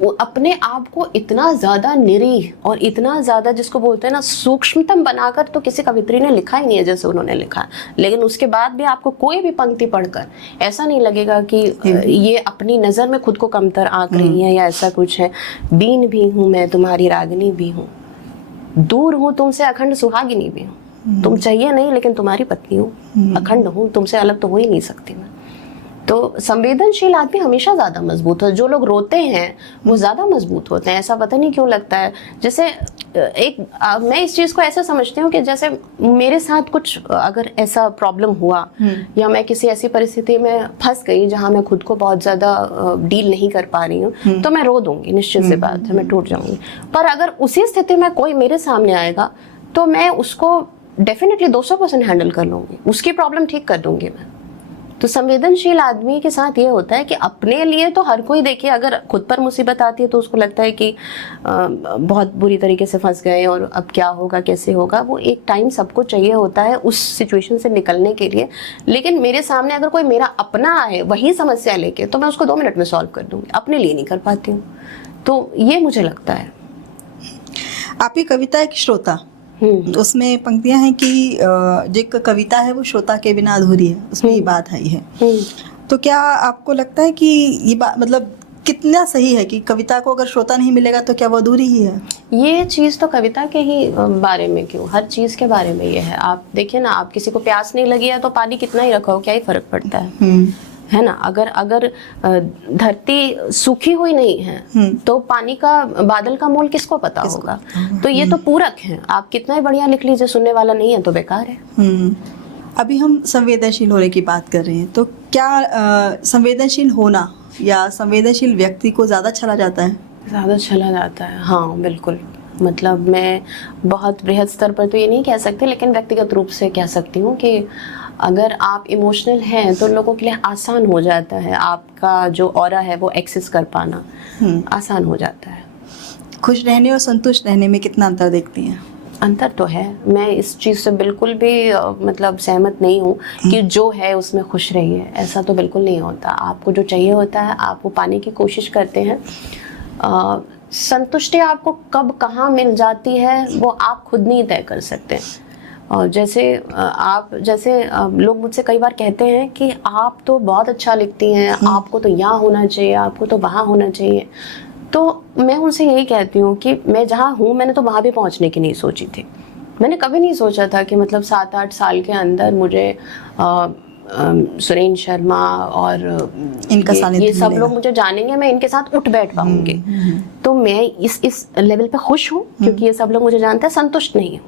वो अपने आप को इतना ज़्यादा निरीह और इतना ज़्यादा जिसको बोलते हैं ना सूक्ष्मतम बनाकर तो किसी कवित्री ने लिखा ही नहीं है जैसे उन्होंने लिखा। लेकिन उसके बाद भी आपको कोई भी पंक्ति पढ़कर ऐसा नहीं लगेगा कि ये अपनी नज़र में खुद को कमतर आंक रही है या ऐसा कुछ है। बीन भी हूँ मैं, तुम्हारी रागिनी भी हूँ, दूर हूँ तुमसे, अखंड सुहागिनी भी हूँ। तुम चाहिए नहीं लेकिन तुम्हारी पत्नी हूँ, अखंड हूँ, तुमसे अलग तो हो ही नहीं सकती मैं। तो संवेदनशील आदमी हमेशा ज़्यादा मजबूत हो। जो लोग रोते हैं वो ज़्यादा मजबूत होते हैं, ऐसा पता नहीं क्यों लगता है। जैसे मैं इस चीज़ को ऐसे समझती हूँ कि जैसे मेरे साथ कुछ अगर ऐसा प्रॉब्लम हुआ या मैं किसी ऐसी परिस्थिति में फंस गई जहाँ मैं खुद को बहुत ज़्यादा डील नहीं कर पा रही हूँ, तो मैं रो दूंगी, निश्चित सी बात है, मैं टूट जाऊंगी। पर अगर उसी स्थिति में कोई मेरे सामने आएगा तो मैं उसको डेफिनेटली 200% हैंडल कर लूँगी, उसकी प्रॉब्लम ठीक कर दूंगी मैं। तो संवेदनशील आदमी के साथ ये होता है कि अपने लिए तो हर कोई देखिए, अगर खुद पर मुसीबत आती है तो उसको लगता है कि बहुत बुरी तरीके से फंस गए और अब क्या होगा, कैसे होगा। वो एक टाइम सबको चाहिए होता है उस सिचुएशन से निकलने के लिए। लेकिन मेरे सामने अगर कोई मेरा अपना आए वही समस्या लेके, तो मैं उसको 2 मिनट में सॉल्व कर दूंगी, अपने लिए नहीं कर पाती हूँ। तो ये मुझे लगता है। आपकी कविता एक श्रोता, उसमें पंक्तियां हैं कि जो एक कविता है वो श्रोता के बिना अधूरी है, उसमें ये बात आई है। तो क्या आपको लगता है कि ये बात मतलब कितना सही है कि कविता को अगर श्रोता नहीं मिलेगा तो क्या वो अधूरी ही है? ये चीज़ तो कविता के ही बारे में क्यों, हर चीज़ के बारे में ये है। आप देखिए ना, आप किसी को प्यास नहीं लगी है तो पानी कितना ही रखो, क्या ही फर्क पड़ता है ना। अगर धरती सूखी हुई नहीं है तो पानी का, बादल का मोल किसको पता होगा। तो ये तो पूरक है, आप कितना ही बढ़िया लिख लीजिए, सुनने वाला नहीं है तो बेकार है। अभी हम संवेदनशील होने की बात कर रहे हैं, तो क्या संवेदनशील होना या संवेदनशील व्यक्ति को ज़्यादा छला जाता है? ज़्यादा छला जाता है, हाँ बिल्कुल। मतलब मैं बहुत बृहद स्तर पर तो ये नहीं कह सकती, लेकिन व्यक्तिगत रूप से कह सकती हूँ कि अगर आप इमोशनल हैं तो लोगों के लिए आसान हो जाता है, आपका जो ऑरा है वो एक्सेस कर पाना आसान हो जाता है। खुश रहने और संतुष्ट रहने में कितना अंतर देखती हैं? अंतर तो है, मैं इस चीज़ से बिल्कुल भी मतलब सहमत नहीं हूँ कि जो है उसमें खुश रहिए, ऐसा तो बिल्कुल नहीं होता। आपको जो चाहिए होता है आप वो पाने की कोशिश करते हैं। संतुष्टि आपको कब कहाँ मिल जाती है वो आप खुद नहीं तय कर सकते। और जैसे लोग मुझसे कई बार कहते हैं कि आप तो बहुत अच्छा लिखती हैं, आपको तो यहाँ होना चाहिए, आपको तो वहाँ होना चाहिए। तो मैं उनसे यही कहती हूँ कि मैं जहाँ हूँ मैंने तो वहाँ भी पहुँचने की नहीं सोची थी। मैंने कभी नहीं सोचा था कि मतलब 7-8 साल के अंदर मुझे सुरेंद्र शर्मा और ये सब लोग मुझे जानेंगे, मैं इनके साथ उठ बैठ पाऊंगी। तो मैं इस लेवल पे खुश हूँ क्योंकि ये सब लोग मुझे जानते हैं। संतुष्ट नहीं हूँ।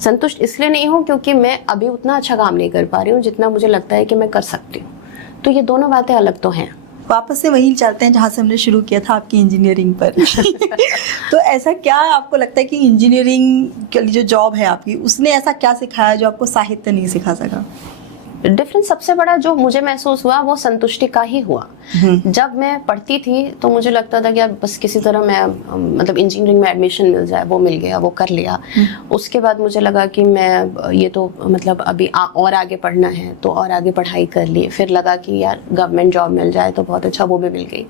संतुष्ट इसलिए नहीं हूँ क्योंकि मैं अभी उतना अच्छा काम नहीं कर पा रही हूँ जितना मुझे लगता है कि मैं कर सकती हूँ। तो ये दोनों बातें अलग तो हैं। वापस से वहीं चलते हैं जहाँ से हमने शुरू किया था, आपकी इंजीनियरिंग पर। तो ऐसा क्या आपको लगता है कि इंजीनियरिंग के लिए जो जॉब है आपकी, उसने ऐसा क्या सिखाया जो आपको साहित्य नहीं सिखा सका? डिफरेंस सबसे बड़ा जो मुझे महसूस हुआ वो संतुष्टि का ही हुआ। जब मैं पढ़ती थी तो मुझे लगता था कि अब बस किसी तरह मैं मतलब इंजीनियरिंग में एडमिशन मिल जाए, वो मिल गया, वो कर लिया। उसके बाद मुझे लगा कि मैं ये तो मतलब अभी और आगे पढ़ना है तो और आगे पढ़ाई कर ली। फिर लगा कि यार गवर्नमेंट जॉब मिल जाए तो बहुत अच्छा, वो भी मिल गई।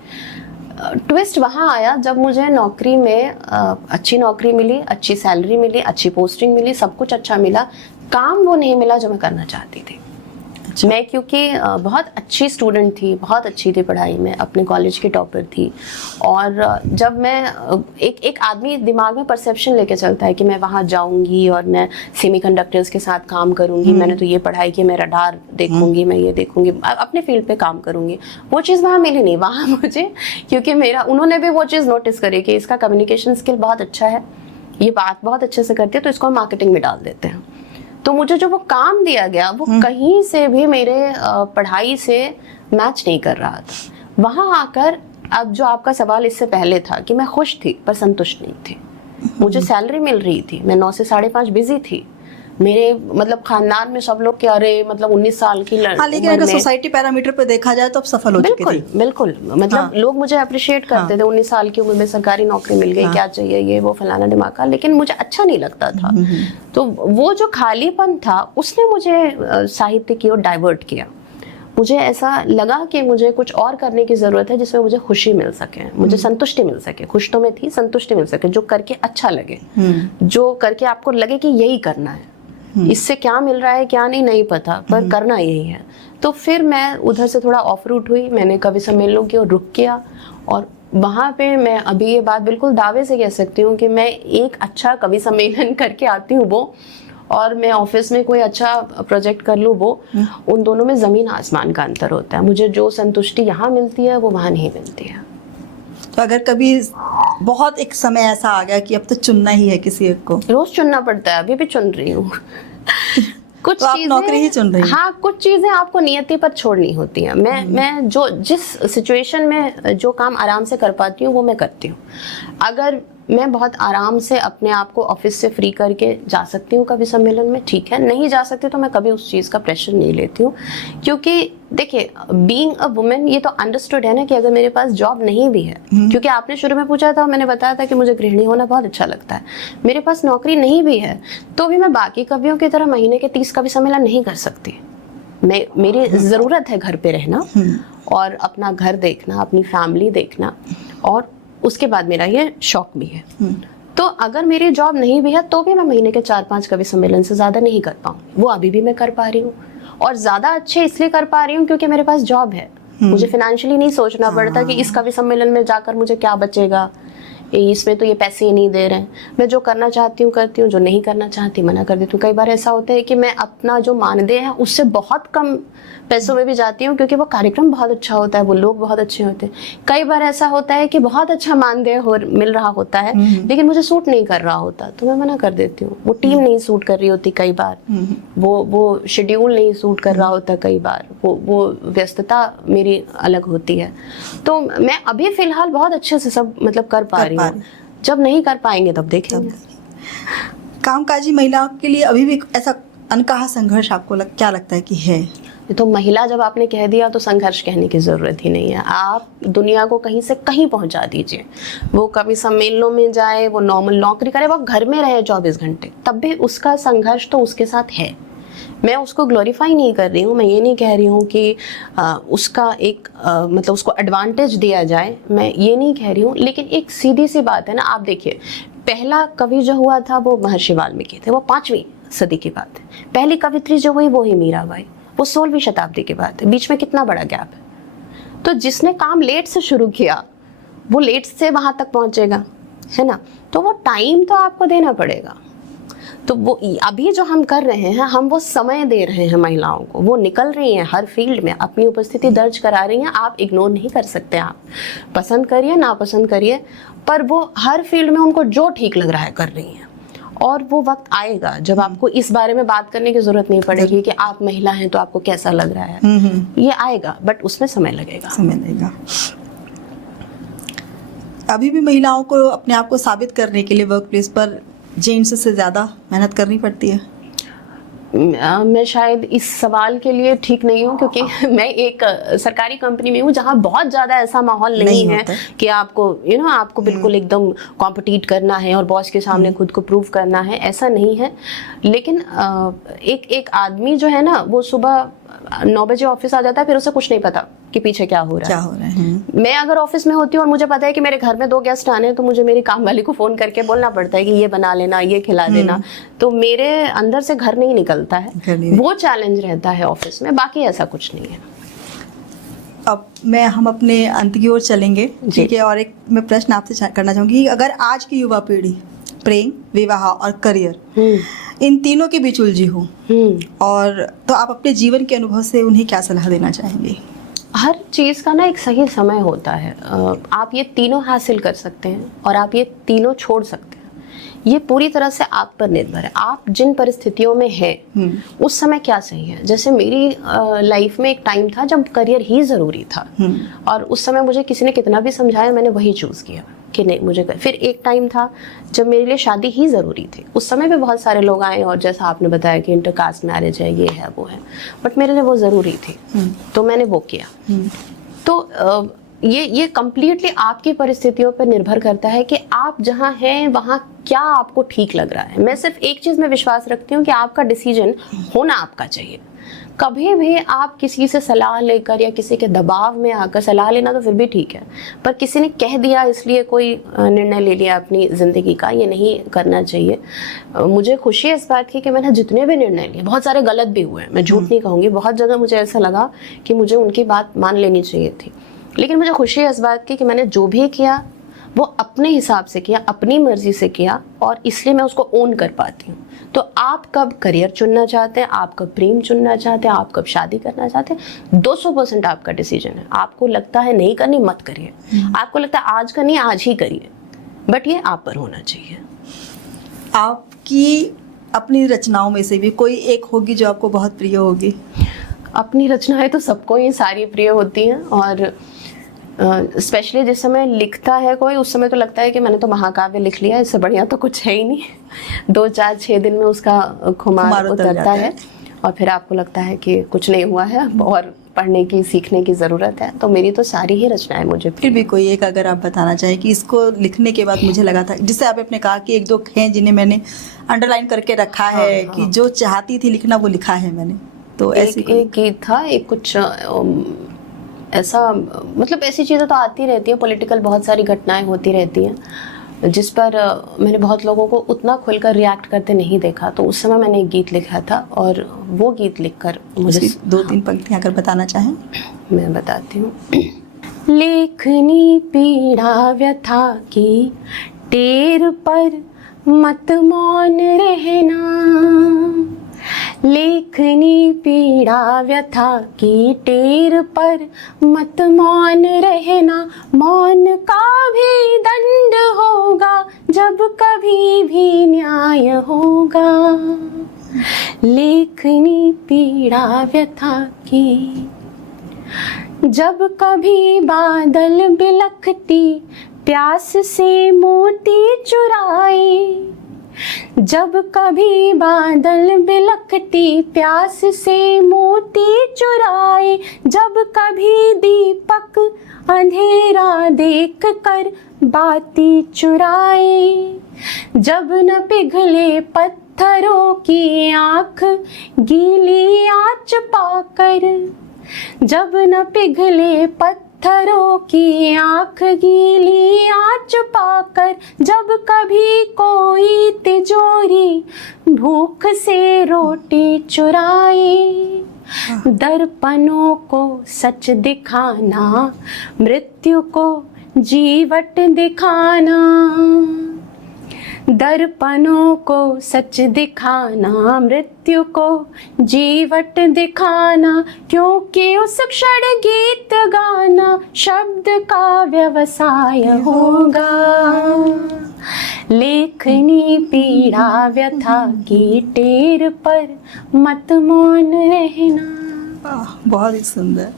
ट्विस्ट वहाँ आया जब मुझे नौकरी में अच्छी नौकरी मिली, अच्छी सैलरी मिली, अच्छी पोस्टिंग मिली, सब कुछ अच्छा मिला, काम वो नहीं मिला जो मैं करना चाहती थी। मैं क्योंकि बहुत अच्छी स्टूडेंट थी, बहुत अच्छी थी पढ़ाई में, अपने कॉलेज की टॉपर थी। और जब मैं एक आदमी दिमाग में परसेप्शन लेके चलता है कि मैं वहाँ जाऊँगी और मैं सेमीकंडक्टर्स के साथ काम करूँगी, मैंने तो ये पढ़ाई की, मैं रडार देखूँगी, मैं ये देखूँगी, अपने फील्ड पे काम करूँगी। वो चीज़ वहाँ मिली नहीं। वहाँ मुझे क्योंकि उन्होंने भी वो चीज़ नोटिस करी कि इसका कम्युनिकेशन स्किल बहुत अच्छा है, ये बात बहुत अच्छे से करती है, तो इसको हम मार्केटिंग में डाल देते हैं। तो मुझे जो वो काम दिया गया वो कहीं से भी मेरे पढ़ाई से मैच नहीं कर रहा था। वहां आकर, अब जो आपका सवाल इससे पहले था कि मैं खुश थी पर संतुष्ट नहीं थी। मुझे सैलरी मिल रही थी, मैं 9 से 5:30 बिजी थी, मेरे मतलब खानदान में सब लोग कि अरे मतलब 19 साल की हाँ, लेकिन अगर सोसाइटी पैरामीटर पे देखा जाए तो अब सफल हो चुकी थी। बिल्कुल मतलब लोग मुझे अप्रिशिएट करते थे, 19 साल की उम्र में सरकारी नौकरी मिल गई, क्या चाहिए ये वो फलाना ढिमाका, लेकिन मुझे अच्छा नहीं लगता था। तो वो जो खालीपन था उसने मुझे साहित्य की ओर डाइवर्ट किया। मुझे ऐसा लगा कि मुझे कुछ और करने की जरूरत है जिसमें मुझे खुशी मिल सके, मुझे संतुष्टि मिल सके। खुश तो मैं थी, संतुष्टि मिल सके, जो करके अच्छा लगे, जो करके आपको लगे कि यही करना है। इससे क्या मिल रहा है क्या नहीं पता, पर करना यही है। तो फिर मैं उधर से थोड़ा ऑफ रूट हुई, मैंने कवि सम्मेलनों की ओर रुख किया, और वहाँ पे मैं अभी ये बात बिल्कुल दावे से कह सकती हूँ कि मैं एक अच्छा कवि सम्मेलन करके आती हूँ वो, और मैं ऑफिस में कोई अच्छा प्रोजेक्ट कर लूँ वो, उन दोनों में ज़मीन आसमान का अंतर होता है। मुझे जो संतुष्टि यहाँ मिलती है वो वहाँ नहीं मिलती है। तो अगर कभी बहुत एक समय ऐसा आ गया कि अब तो चुनना ही है किसी एक को, रोज चुनना पड़ता है, अभी भी चुन रही हूँ कुछ तो आप नौकरी ही चुन रही हैं? हाँ, कुछ चीजें आपको नियति पर छोड़नी होती हैं। मैं जो जिस सिचुएशन में जो काम आराम से कर पाती हूँ वो मैं करती हूँ। अगर मैं बहुत आराम से अपने आप को ऑफिस से फ्री करके जा सकती हूँ कभी सम्मेलन में, ठीक है, नहीं जा सकती तो मैं कभी उस चीज़ का प्रेशर नहीं लेती हूँ। क्योंकि देखिए, बीइंग अ वुमेन ये तो अंडरस्टूड है ना कि अगर मेरे पास जॉब नहीं भी है, क्योंकि आपने शुरू में पूछा था, मैंने बताया था कि मुझे गृहिणी होना बहुत अच्छा लगता है, मेरे पास नौकरी नहीं भी है तो भी मैं बाकी कवियों की तरह महीने के 30 कवि सम्मेलन नहीं कर सकती। मेरी ज़रूरत है घर पे रहना और अपना घर देखना, अपनी फैमिली देखना, और उसके बाद मेरा ये शौक भी है। तो अगर मेरी जॉब नहीं भी है तो भी मैं महीने के 4-5 कवि सम्मेलन से ज़्यादा नहीं कर पाऊंगी। वो अभी भी मैं कर पा रही हूँ, और ज़्यादा अच्छे इसलिए कर पा रही हूँ क्योंकि मेरे पास जॉब है। मुझे फाइनेंशियली नहीं सोचना पड़ता कि इस कवि सम्मेलन में जाकर मुझे क्या बचेगा, इसमें तो ये पैसे ही नहीं दे रहे हैं। मैं जो करना चाहती हूँ करती हूँ, जो नहीं करना चाहती मना कर देती हूँ। कई बार ऐसा होता है कि मैं अपना जो मानदेय है उससे बहुत कम पैसों में भी जाती हूँ क्योंकि वो कार्यक्रम बहुत अच्छा होता है, वो लोग बहुत अच्छे होते हैं। कई बार ऐसा होता है कि बहुत अच्छा मानदेय मिल रहा होता है लेकिन मुझे सूट नहीं कर रहा होता, तो मैं मना कर देती हूँ। वो टीम नहीं सूट कर रही होती कई बार, वो शेड्यूल नहीं सूट कर रहा होता कई बार, वो व्यस्तता मेरी अलग होती है। तो मैं अभी फिलहाल बहुत अच्छे से सब मतलब कर पा रही हूँ। जब नहीं कर पाएंगे तब देखेंगे। कामकाजी महिलाओं के लिए अभी भी ऐसा अनकहा संघर्ष आपको क्या लगता है कि है? तो महिला जब आपने कह दिया तो संघर्ष कहने की जरूरत ही नहीं है। आप दुनिया को कहीं से कहीं पहुंचा दीजिए, वो कभी सम्मेलनों में जाए, वो नॉर्मल नौकरी करे, वो घर में रहे 24 घंटे, तब भी उसका संघर्ष तो उसके साथ है। मैं उसको ग्लोरीफाई नहीं कर रही हूँ, मैं ये नहीं कह रही हूँ कि उसका एक मतलब उसको एडवांटेज दिया जाए, मैं ये नहीं कह रही हूँ। लेकिन एक सीधी सी बात है ना, आप देखिए, पहला कवि जो हुआ था वो महर्षि वाल्मीकि थे, वो 5वीं सदी की बात है। पहली कवित्री जो हुई वो ही मीराबाई, वो 16वीं शताब्दी की बात है। बीच में कितना बड़ा गैप है। तो जिसने काम लेट से शुरू किया वो लेट से वहां तक पहुंचेगा, है ना। तो वो टाइम तो आपको देना पड़ेगा। तो वो अभी जो हम कर रहे हैं, हम वो समय दे रहे हैं महिलाओं को, वो निकल रही हैं हर फील्ड में, अपनी उपस्थिति दर्ज करा रही हैं। आप इग्नोर नहीं कर सकते, आप पसंद करिए ना पसंद करिए, पर वो हर फील्ड में उनको जो ठीक लग रहा है कर रही हैं। और वो वक्त आएगा जब आपको इस बारे में बात करने की जरूरत नहीं पड़ेगी कि आप महिला हैं तो आपको कैसा लग रहा है। ये आएगा, बट उसमें समय लगेगा। अभी भी महिलाओं को अपने आप को साबित करने के लिए वर्क प्लेस पर जेंट्स से ज़्यादा मेहनत करनी पड़ती है। मैं शायद इस सवाल के लिए ठीक नहीं हूँ, क्योंकि मैं एक सरकारी कंपनी में हूँ जहाँ बहुत ज़्यादा ऐसा माहौल नहीं है कि आपको आपको बिल्कुल एकदम कॉम्पिटिट करना है और बॉस के सामने खुद को प्रूव करना है, ऐसा नहीं है। लेकिन एक आदमी जो है ना, वो सुबह 9 बजे ऑफिस आ जाता है, फिर उसे कुछ नहीं पता कि पीछे क्या हो रहा है। मैं अगर ऑफिस में होती हूँ और मुझे पता है कि मेरे घर में 2 गेस्ट आने हैं, तो मुझे मेरी काम वाली को फोन करके बोलना पड़ता है कि ये बना लेना, ये खिला देना। तो मेरे अंदर से घर नहीं निकलता है, वो चैलेंज रहता है ऑफिस में, बाकी ऐसा कुछ नहीं है। अब हम अपने अंत की ओर चलेंगे, ठीक है। और एक मैं प्रश्न आपसे करना चाहूंगी, अगर आज की युवा पीढ़ी प्रेम, विवाह और करियर इन तीनों के बीच उलझी हो, और तो आप अपने जीवन के अनुभव से उन्हें क्या सलाह देना चाहेंगे? हर चीज़ का ना एक सही समय होता है। आप ये तीनों हासिल कर सकते हैं और आप ये तीनों छोड़ सकते हैं। ये पूरी तरह से आप पर निर्भर है, आप जिन परिस्थितियों में हैं उस समय क्या सही है। जैसे मेरी लाइफ में एक टाइम था जब करियर ही ज़रूरी था, और उस समय मुझे किसी ने कितना भी समझाया, मैंने वही चूज़ किया कि नहीं मुझे फिर एक टाइम था जब मेरे लिए शादी ही ज़रूरी थी। उस समय पे बहुत सारे लोग आए और जैसा आपने बताया कि इंटरकास्ट मैरिज है, ये है वो है, बट मेरे लिए वो ज़रूरी थी, तो मैंने वो किया। तो ये कम्प्लीटली आपकी परिस्थितियों पर निर्भर करता है कि आप जहाँ हैं वहाँ क्या आपको ठीक लग रहा है। मैं सिर्फ एक चीज़ में विश्वास रखती हूँ कि आपका डिसीजन होना आपका चाहिए। कभी भी आप किसी से सलाह लेकर या किसी के दबाव में आकर, सलाह लेना तो फिर भी ठीक है, पर किसी ने कह दिया इसलिए कोई निर्णय ले लिया अपनी ज़िंदगी का, ये नहीं करना चाहिए। मुझे खुशी है इस बात की कि मैंने जितने भी निर्णय लिए, बहुत सारे गलत भी हुए, मैं झूठ नहीं कहूँगी, बहुत जगह मुझे ऐसा लगा कि मुझे उनकी बात मान लेनी चाहिए थी, लेकिन मुझे खुशी है इस बात की कि मैंने जो भी किया वो अपने हिसाब से किया, अपनी मर्जी से किया, और इसलिए मैं उसको ओन कर पाती हूँ। तो आप कब करियर चुनना चाहते हैं, आप कब प्रेम चुनना चाहते हैं, आप कब शादी करना चाहते हैं, 200% आपका डिसीजन है। आपको लगता है नहीं करनी, मत करिए। आपको लगता है आज करनी, आज ही करिए, बट ये आप पर होना चाहिए। आपकी अपनी रचनाओं में से भी कोई एक होगी जो आपको बहुत प्रिय होगी? अपनी रचनाएं तो सबको ही सारी प्रिय होती हैं, और स्पेशली जिस समय लिखता है कोई, उस समय तो लगता है कि मैंने तो महाकाव्य लिख लिया, इससे बढ़िया तो कुछ है ही नहीं। 2, 4, 6 दिन में उसका खुमार उतरता है, और फिर आपको लगता है कि कुछ नहीं हुआ है और पढ़ने की, सीखने की ज़रूरत है। तो मेरी तो सारी ही रचनाएं मुझे। फिर भी कोई एक अगर आप बताना चाहें कि इसको लिखने के बाद मुझे लगा था, जिससे आपने कहा कि 1-2 हैं जिन्हें मैंने अंडरलाइन करके रखा है, कि जो चाहती थी लिखना वो लिखा है मैंने, तो ऐसी एक गीत था, एक कुछ ऐसा, मतलब ऐसी चीज़ें तो आती रहती हैं, पॉलिटिकल बहुत सारी घटनाएं होती रहती हैं जिस पर मैंने बहुत लोगों को उतना खुलकर रिएक्ट करते नहीं देखा, तो उस समय मैंने एक गीत लिखा था, और वो गीत लिखकर मुझे 2-3 पंक्तियां अगर बताना चाहें। मैं बताती हूँ। लेखनी पीड़ा व्यथा की टेर पर मत मौन रहना, लेखनी पीड़ा व्यथा की टेर पर मत मौन रहना, मौन का भी दंड होगा जब कभी भी न्याय होगा, लेखनी पीड़ा व्यथा की। जब कभी बादल बिलखती प्यास से मोती चुराए, जब कभी बादल बिलखती प्यास से मोती चुराए, जब कभी दीपक अंधेरा देख कर बाती चुराए, जब न पिघले पत्थरों की आँख गीली आँच पाकर, जब न पिघले पत्थरों की आँख गीली आँच पाकर, जब कभी कोई तिजोरी भूख से रोटी चुराए, दर्पणों को सच दिखाना, मृत्यु को जीवट दिखाना, दर्पणों को सच दिखाना, मृत्यु को जीवट दिखाना, क्योंकि उस क्षण गीत गाना शब्द का व्यवसाय होगा, लेखनी पीड़ा व्यथा की टेर पर मत मौन रहना। बहुत ही सुंदर।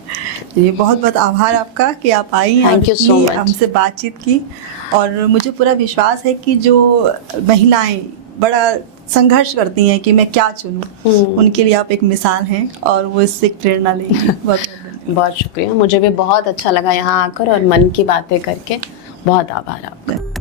ये बहुत बहुत आभार आपका कि आप आई और हमसे बातचीत की, और मुझे पूरा विश्वास है कि जो महिलाएं बड़ा संघर्ष करती हैं कि मैं क्या चुनूं, उनके लिए आप एक मिसाल हैं, और वो इससे प्रेरणा लेंगी। बहुत शुक्रिया, मुझे भी बहुत अच्छा लगा यहाँ आकर और मन की बातें करके। बहुत आभार आपका।